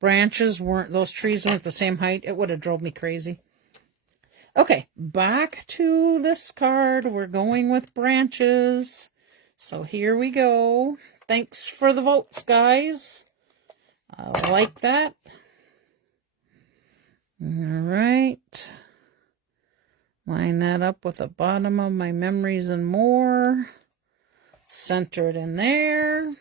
branches weren't, those trees weren't the same height, it would have drove me crazy. Okay, back to this card. We're going with branches. So here we go. Thanks for the votes, guys. I like that. All right. Line that up with the bottom of my Memories and More. Center it in there.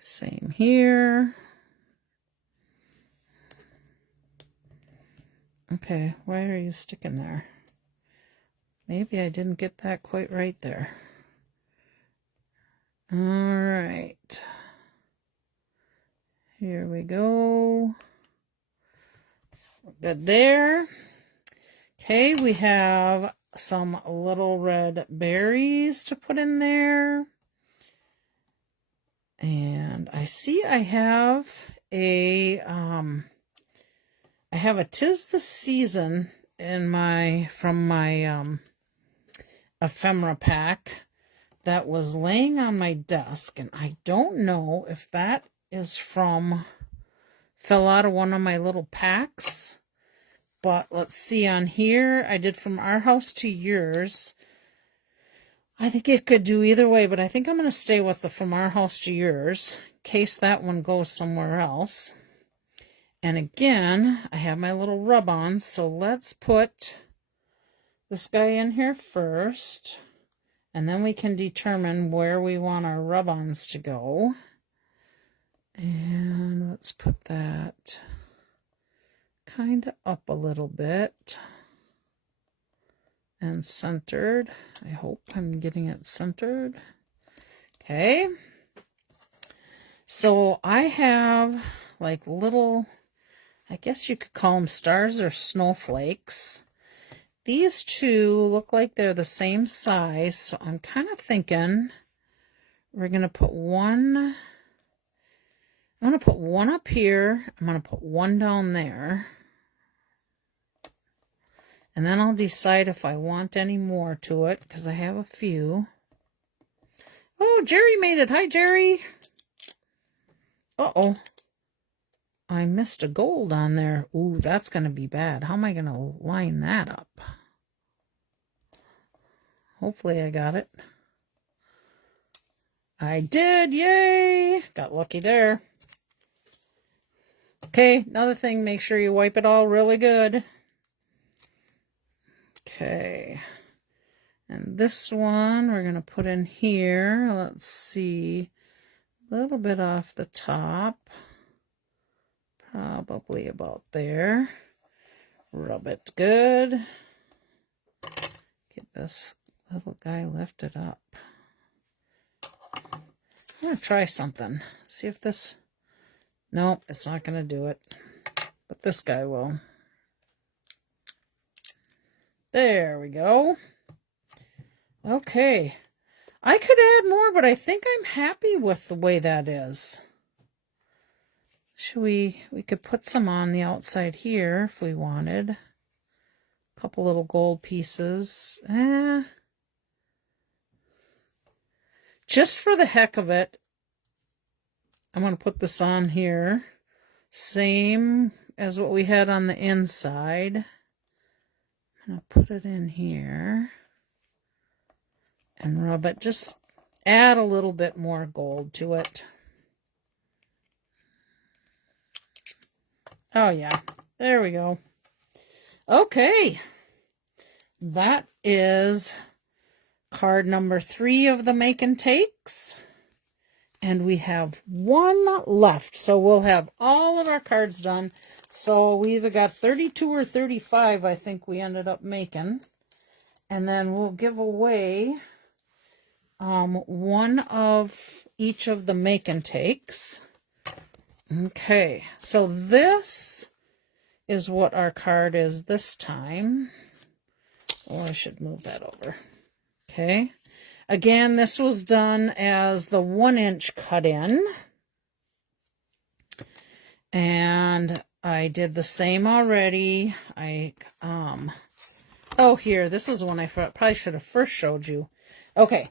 Same here. Okay, why are you sticking there? Maybe I didn't get that quite right there. All right. Here we go. Good there. Okay, we have some little red berries to put in there. And I see I have a "'Tis the Season" in my ephemera pack that was laying on my desk, and I don't know if that is fell out of one of my little packs, but let's see. On here I did From Our House to Yours. I think it could do either way, but I think I'm going to stay with the From Our House to Yours in case that one goes somewhere else. And again, I have my little rub-ons, so let's put this guy in here first, and then we can determine where we want our rub-ons to go. And let's put that kind of up a little bit and centered. I hope I'm getting it centered. Okay. So I have like little, I guess you could call them stars or snowflakes. These two look like they're the same size, so I'm kind of thinking we're going to put one. I'm going to put one up here. I'm going to put one down there. And then I'll decide if I want any more to it, because I have a few. Oh, Jerry made it. Hi, Jerry. Uh-oh. I missed a gold on there. Ooh, that's going to be bad. How am I going to line that up? Hopefully I got it. I did. Yay. Got lucky there. Okay, another thing, make sure you wipe it all really good. Okay. And this one we're going to put in here. Let's see. A little bit off the top. Probably about there. Rub it good. Get this little guy lifted up. going to try something. See if this... Nope, it's not going to do it. But this guy will. There we go. Okay. I could add more, but I think I'm happy with the way that is. Should we could put some on the outside here if we wanted. A couple little gold pieces. Just for the heck of it, I'm going to put this on here. Same as what we had on the inside. I'm going to put it in here and rub it. Just add a little bit more gold to it. Oh yeah, there we go. Okay, that is card number 3 of the Make and Takes. And we have one left, so we'll have all of our cards done. So we either got 32 or 35, I think we ended up making. And then we'll give away one of each of the Make and Takes. Okay, so this is what our card is this time. Oh, I should move that over. Okay. Again, this was done as the 1-inch cut-in. And I did the same already. Oh, here, this is one I probably should have first showed you. Okay,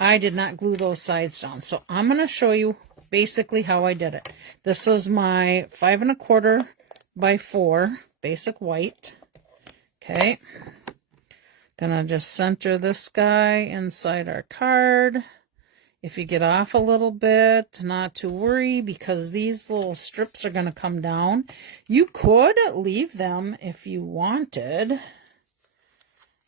I did not glue those sides down. So I'm going to show you basically how I did it. This is my 5 1/4 by 4 basic white. Okay. Gonna just center this guy inside our card. If you get off a little bit, not to worry, because these little strips are gonna come down. You could leave them if you wanted.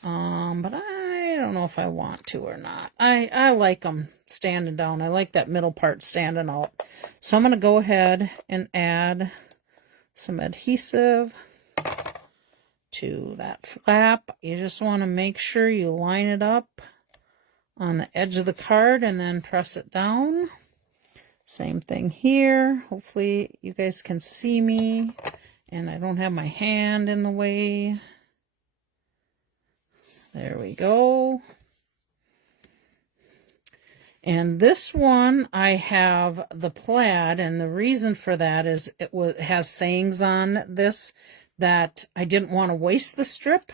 But I don't know if I want to or not. I like them standing down. I like that middle part standing out. So I'm gonna go ahead and add some adhesive to that flap. You just want to make sure you line it up on the edge of the card and then press it down. Same thing here. Hopefully you guys can see me and I don't have my hand in the way. There we go. And this one, I have the plaid, and the reason for that is it has sayings on this that I didn't want to waste the strip,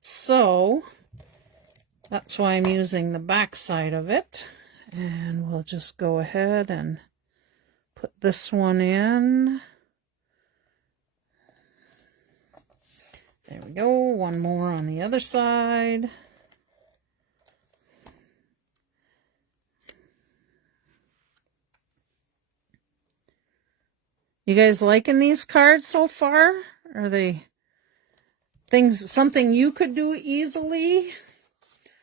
so that's why I'm using the back side of it. And we'll just go ahead and put this one in. There we go, one more on the other side. You guys liking these cards so far? Are they something you could do easily?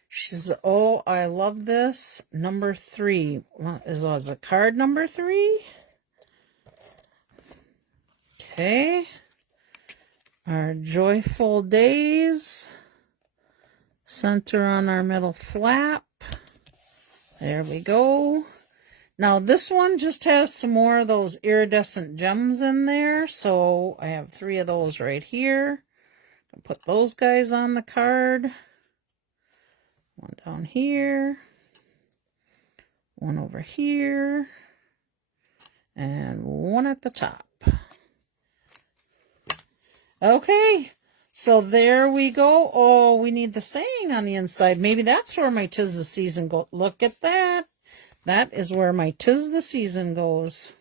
She says, oh, I love this. Number 3. Is it card number 3? Okay. Our joyful days. Center on our middle flap. There we go. Now this one just has some more of those iridescent gems in there, so I have 3 of those right here. I'll put those guys on the card. One down here, one over here, and one at the top. Okay, so there we go. Oh, we need the saying on the inside. Maybe that's where my 'tis the season goes. Look at that. That is where my 'tis the season goes.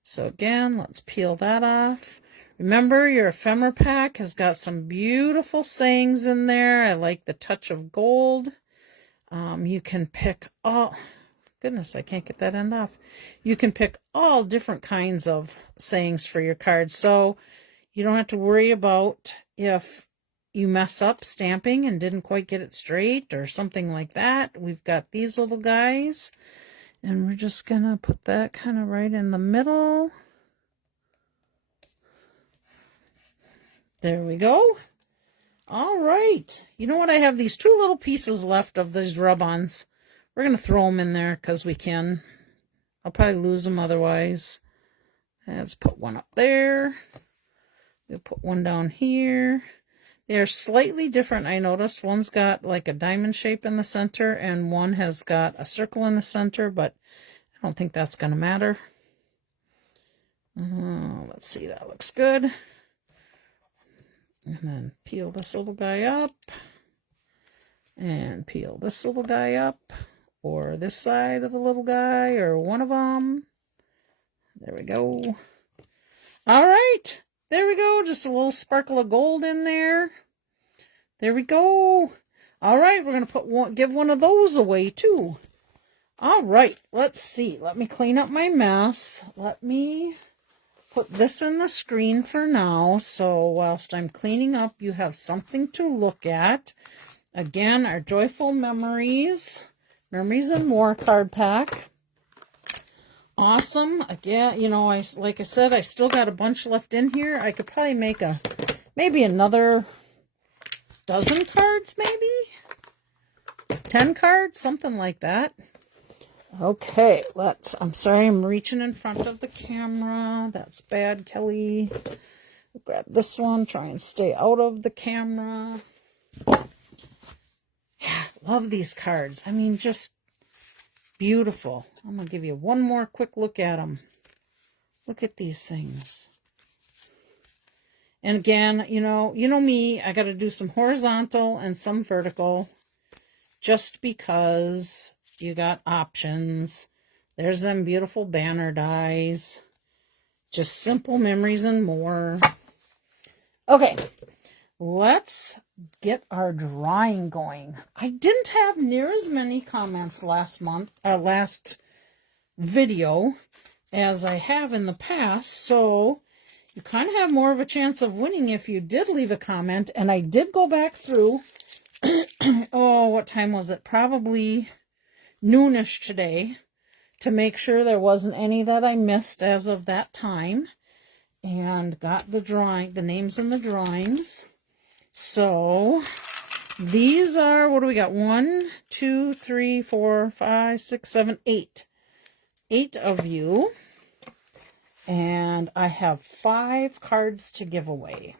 So again, let's peel that off. Remember, your ephemera pack has got some beautiful sayings in there. I like the touch of gold. You can pick all... Goodness, I can't get that end off. You can pick all different kinds of sayings for your cards. So you don't have to worry about if you mess up stamping and didn't quite get it straight or something like that. We've got these little guys, and we're just gonna put that kind of right in the middle. There we go. All right. You know what? I have these 2 little pieces left of these rub-ons. We're gonna throw them in there because we can. I'll probably lose them otherwise. Let's put one up there. We'll put one down here. They're slightly different, I noticed. One's got like a diamond shape in the center, and one has got a circle in the center, but I don't think that's going to matter. Let's see, that looks good. And then peel this little guy up. And peel this little guy up. Or this side of the little guy, or one of them. There we go. All right. There we go. Just a little sparkle of gold in there. There we go. All right. We're going to give one of those away too. All right. Let's see. Let me clean up my mess. Let me put this in the screen for now. So whilst I'm cleaning up, you have something to look at. Again, our Joyful Memories. Memories and More card pack. Awesome. Again, you know, like I said, I still got a bunch left in here. I could probably make maybe another dozen cards, maybe 10 cards, something like that. Okay, I'm sorry, I'm reaching in front of the camera. That's bad, Kelly. Grab this one, try and stay out of the camera. Yeah, love these cards. I mean, just beautiful. I'm going to give you one more quick look at them. Look at these things. And again, you know me, I got to do some horizontal and some vertical just because you got options. There's them beautiful banner dies. Just Simple Memories and More. Okay, let's get our drawing going. I didn't have near as many comments last video as I have in the past, so you kind of have more of a chance of winning if you did leave a comment. And I did go back through, oh, what time was it? Probably noonish today, to make sure there wasn't any that I missed as of that time, and got the names in the drawings. So these are, what do we got? 1, 2, 3, 4, 5, 6, 7, 8. 8 of you. And I have 5 cards to give away.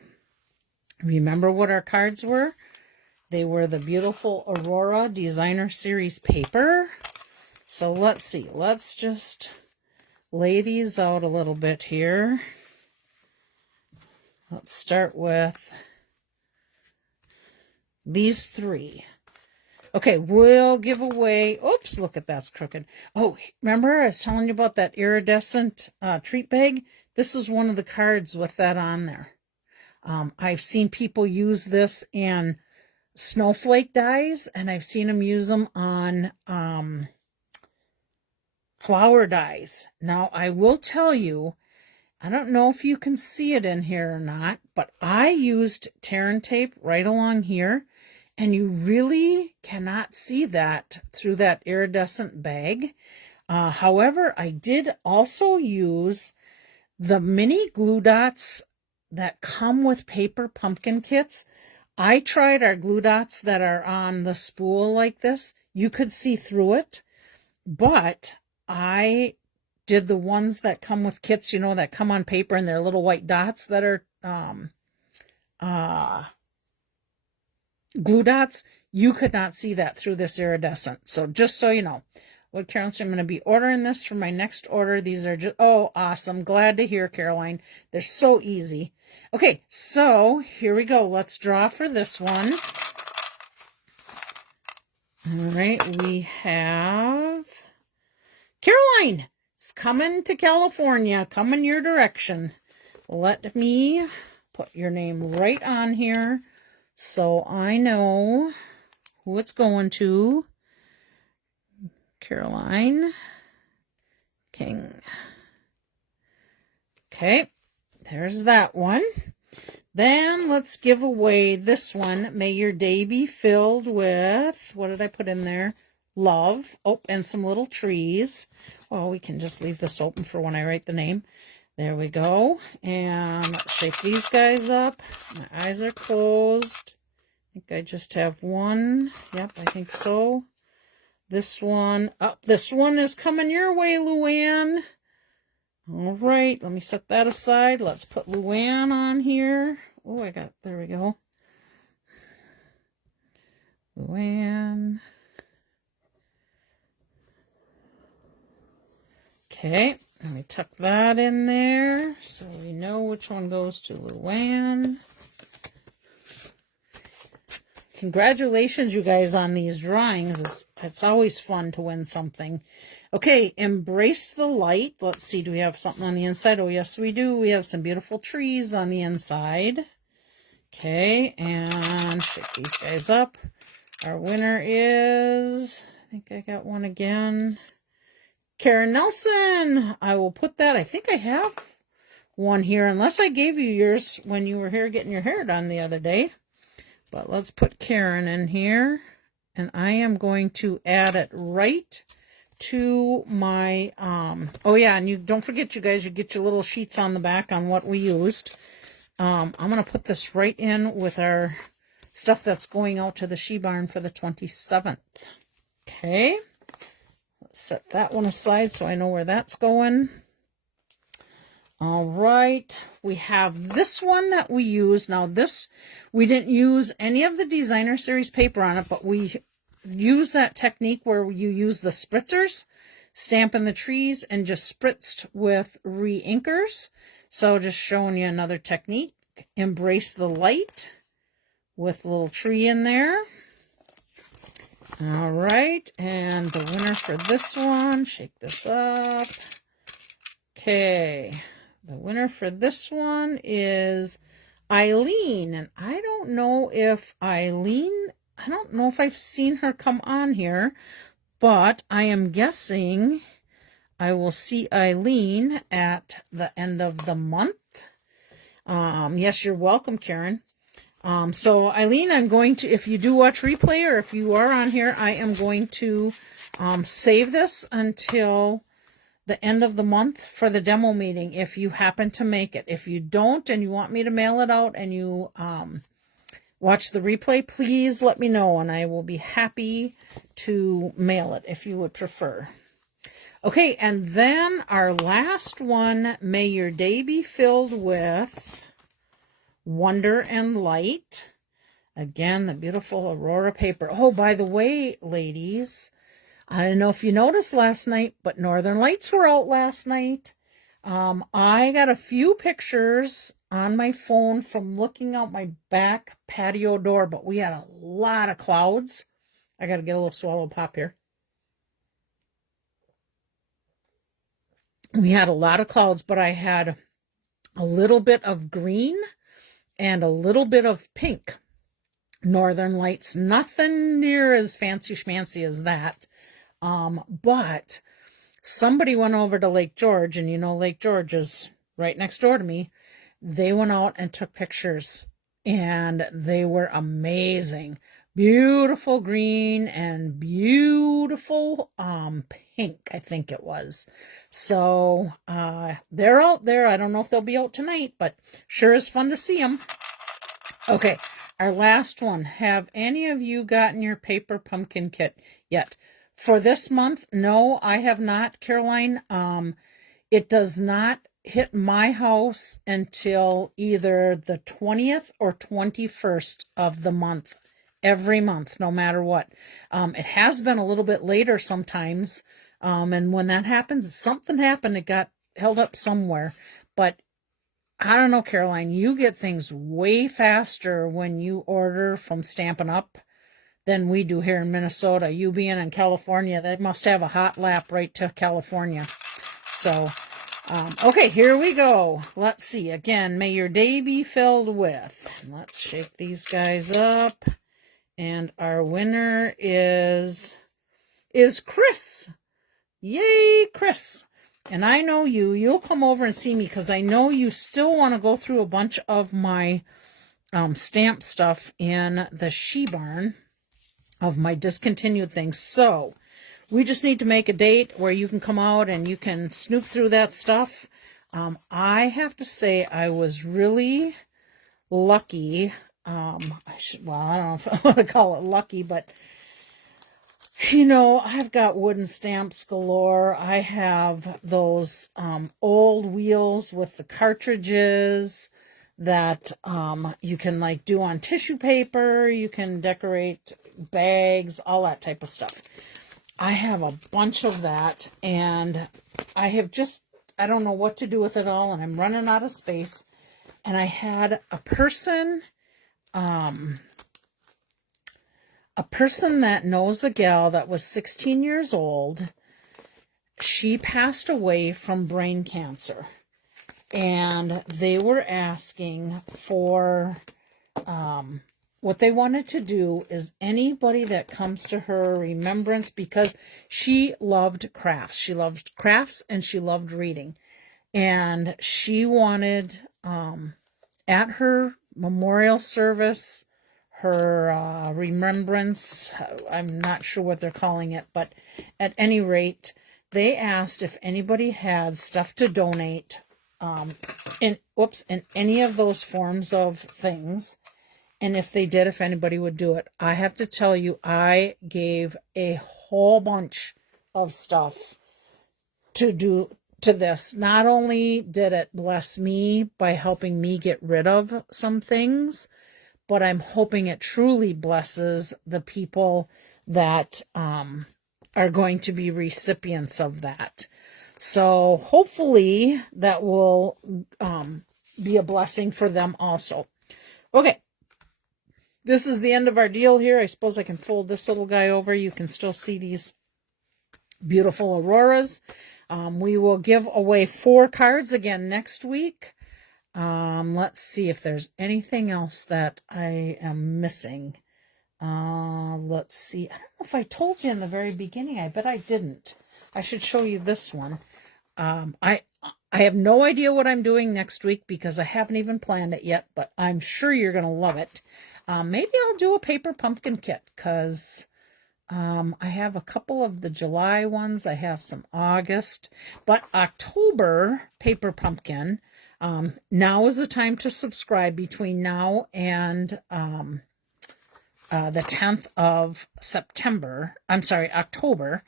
Remember what our cards were? They were the beautiful Aurora Designer Series paper. So let's see. Let's just lay these out a little bit here. Let's start with these 3. Okay, we'll give away, oops, look at that's crooked. Oh, remember I was telling you about that iridescent treat bag? This is one of the cards with that on there. I've seen people use this in snowflake dies, and I've seen them use them on flower dies. Now, I will tell you, I don't know if you can see it in here or not, but I used Terran tape right along here, and you really cannot see that through that iridescent bag. However, I did also use the mini glue dots that come with paper pumpkin kits. I tried our glue dots that are on the spool like this. You could see through it, but I did the ones that come with kits, you know, that come on paper, and they're little white dots that are glue dots. You could not see that through this iridescent. So just so you know, what Caroline said, I'm going to be ordering this for my next order. These are just, oh, awesome. Glad to hear, Caroline. They're so easy. Okay, so here we go. Let's draw for this one. All right, we have Caroline. It's coming to California, coming your direction. Let me put your name right on here so I know who it's going to. Caroline King. Okay, there's that one. Then let's give away this one. May your day be filled with, what did I put in there? Love. Oh, and some little trees. Well, we can just leave this open for when I write the name. There we go. And let's shake these guys up. My eyes are closed. I think I just have one. Yep, I think so. this one up. This one is coming your way, Luann. All right, let me set that aside. Let's put Luann on here. Oh, there we go. Luann. Okay, let me tuck that in there so we know which one goes to Luann. Congratulations, you guys, on these drawings. It's always fun to win something. Okay, embrace the light. Let's see, do we have something on the inside? Oh, yes, we do. We have some beautiful trees on the inside. Okay, and shake these guys up. Our winner is, I think I got one again, Karen Nelson. I will put that, I think I have one here, unless I gave you yours when you were here getting your hair done the other day. But let's put Karen in here, and I am going to add it right to my, oh yeah, and you don't forget, you guys, you get your little sheets on the back on what we used. I'm going to put this right in with our stuff that's going out to the She Barn for the 27th. Okay, let's set that one aside so I know where that's going. All right, we have this one that we use. Now this, we didn't use any of the designer series paper on it, but we use that technique where you use the spritzers, stamping the trees, and just spritzed with re-inkers. So just showing you another technique. Embrace the light with a little tree in there. All right, and the winner for this one, shake this up. Okay. The winner for this one is Eileen, and I don't know if Eileen, I don't know if I've seen her come on here, but I am guessing I will see Eileen at the end of the month. Yes, you're welcome, Karen. So Eileen, I'm going to, if you do watch replay or if you are on here, I am going to save this until the end of the month for the demo meeting if you happen to make it. If you don't and you want me to mail it out and you watch the replay, please let me know and I will be happy to mail it if you would prefer. Okay, and then our last one, may your day be filled with wonder and light. Again, the beautiful Aurora paper. Oh, by the way, ladies, I don't know if you noticed last night, but Northern Lights were out last night. I got a few pictures on my phone from looking out my back patio door, but we had a lot of clouds. I got to get a little swallow pop here. We had a lot of clouds, but I had a little bit of green and a little bit of pink Northern Lights. Nothing near as fancy schmancy as that. But somebody went over to Lake George, and you know Lake George is right next door to me. They went out and took pictures, and they were amazing. Beautiful green and beautiful pink, I think it was. So they're out there. I don't know if they'll be out tonight, but sure is fun to see them. Okay, our last one. Have any of you gotten your paper pumpkin kit yet? For this month, no, I have not, Caroline. It does not hit my house until either the 20th or 21st of the month, every month, no matter what. It has been a little bit later sometimes, and when that happens, something happened, it got held up somewhere. But I don't know, Caroline, you get things way faster when you order from Stampin' Up than we do here in Minnesota. You being in California, they must have a hot lap right to California. So, okay, here we go. Let's see. Again, may your day be filled with. Let's shake these guys up. And our winner is Chris. Yay, Chris. And I know you'll come over and see me because I know you still want to go through a bunch of my stamp stuff in the She Barn of my discontinued things. So we just need to make a date where you can come out and you can snoop through that stuff. I have to say I was really lucky. I don't know if I want to call it lucky, but You know, I've got wooden stamps galore. I have those old wheels with the cartridges that you can like do on tissue paper. You can decorate bags, all that type of stuff. I have a bunch of that, and I have I don't know what to do with it all, and I'm running out of space. And I had a person that knows a gal that was 16 years old. She passed away from brain cancer, and they were asking for what they wanted to do is anybody that comes to her remembrance, because she loved crafts. She loved crafts and she loved reading. And she wanted, at her memorial service, her remembrance, I'm not sure what they're calling it, but at any rate, they asked if anybody had stuff to donate in any of those forms of things. And if they did, if anybody would do it. I have to tell you, I gave a whole bunch of stuff to do to this. Not only did it bless me by helping me get rid of some things, but I'm hoping it truly blesses the people that are going to be recipients of that. So hopefully that will be a blessing for them also. Okay. This is the end of our deal here. I suppose I can fold this little guy over. You can still see these beautiful auroras. We will give away 4 cards again next week. Let's see if there's anything else that I am missing. Let's see. I don't know if I told you in the very beginning. I bet I didn't. I should show you this one. I have no idea what I'm doing next week because I haven't even planned it yet, but I'm sure you're going to love it. Maybe I'll do a paper pumpkin kit because I have a couple of the July ones. I have some August, but October paper pumpkin. Now is the time to subscribe between now and the 10th of September. I'm sorry, October.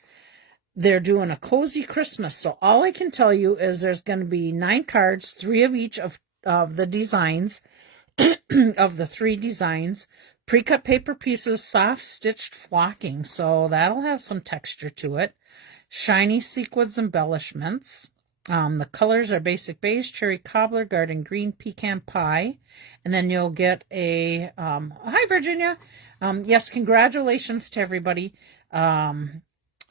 They're doing a cozy Christmas. So all I can tell you is there's going to be 9 cards, 3 of each of the designs. Of the 3 designs, pre-cut paper pieces, soft stitched flocking, so that'll have some texture to it. Shiny sequins embellishments. The colors are basic beige, cherry cobbler, garden green, pecan pie, and then you'll get a hi Virginia. Yes, congratulations to everybody.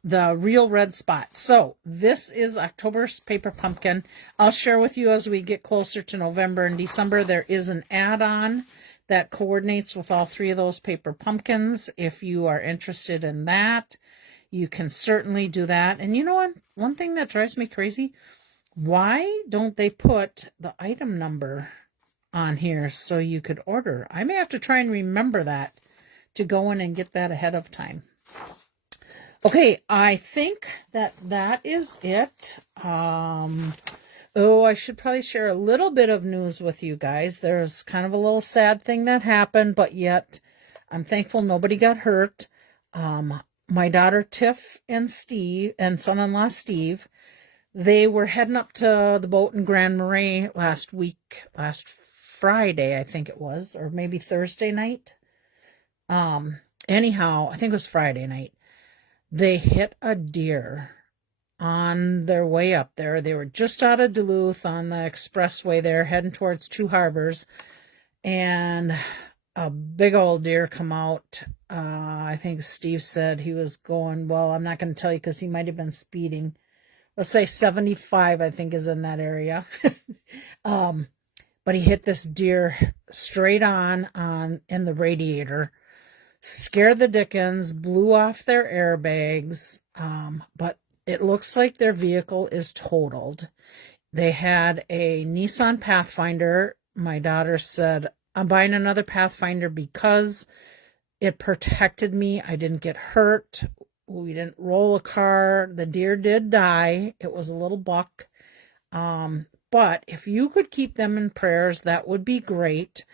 The real red spot. So this is October's paper pumpkin. I'll share with you as we get closer to November and December. There is an add-on that coordinates with all 3 of those paper pumpkins. If you are interested in that, you can certainly do that. And you know what? One thing that drives me crazy, why don't they put the item number on here so you could order? I may have to try and remember that to go in and get that ahead of time. Okay, I think that is it. I should probably share a little bit of news with you guys. There's kind of a little sad thing that happened, but yet I'm thankful nobody got hurt. My daughter Tiff and Steve and son-in-law Steve, they were heading up to the boat in Grand Marais last Friday, I think it was, or maybe Thursday night. Anyhow, I think it was Friday night. They hit a deer on their way up there. They were just out of Duluth on the expressway there, heading towards Two Harbors, and a big old deer come out. I think Steve said he was going, well, I'm not going to tell you because he might have been speeding. Let's say 75, I think, is in that area. But he hit this deer straight on in the radiator. Scared the dickens, blew off their airbags, but it looks like their vehicle is totaled. They had a Nissan Pathfinder. My daughter said, I'm buying another Pathfinder because it protected me. I didn't get hurt. We didn't roll a car. The deer did die. It was a little buck. But if you could keep them in prayers, that would be great.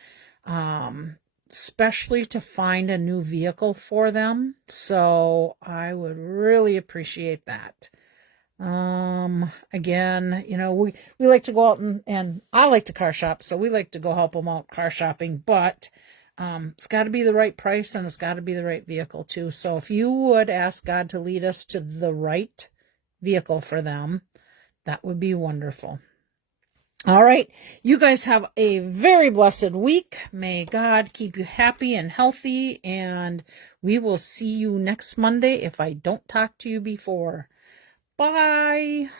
especially to find a new vehicle for them. So I would really appreciate that. Again, you know, we like to go out and I like to car shop, so we like to go help them out car shopping, but it's got to be the right price and it's got to be the right vehicle too. So if you would ask God to lead us to the right vehicle for them, that would be wonderful. All right. You guys have a very blessed week. May God keep you happy and healthy, and we will see you next Monday if I don't talk to you before. Bye.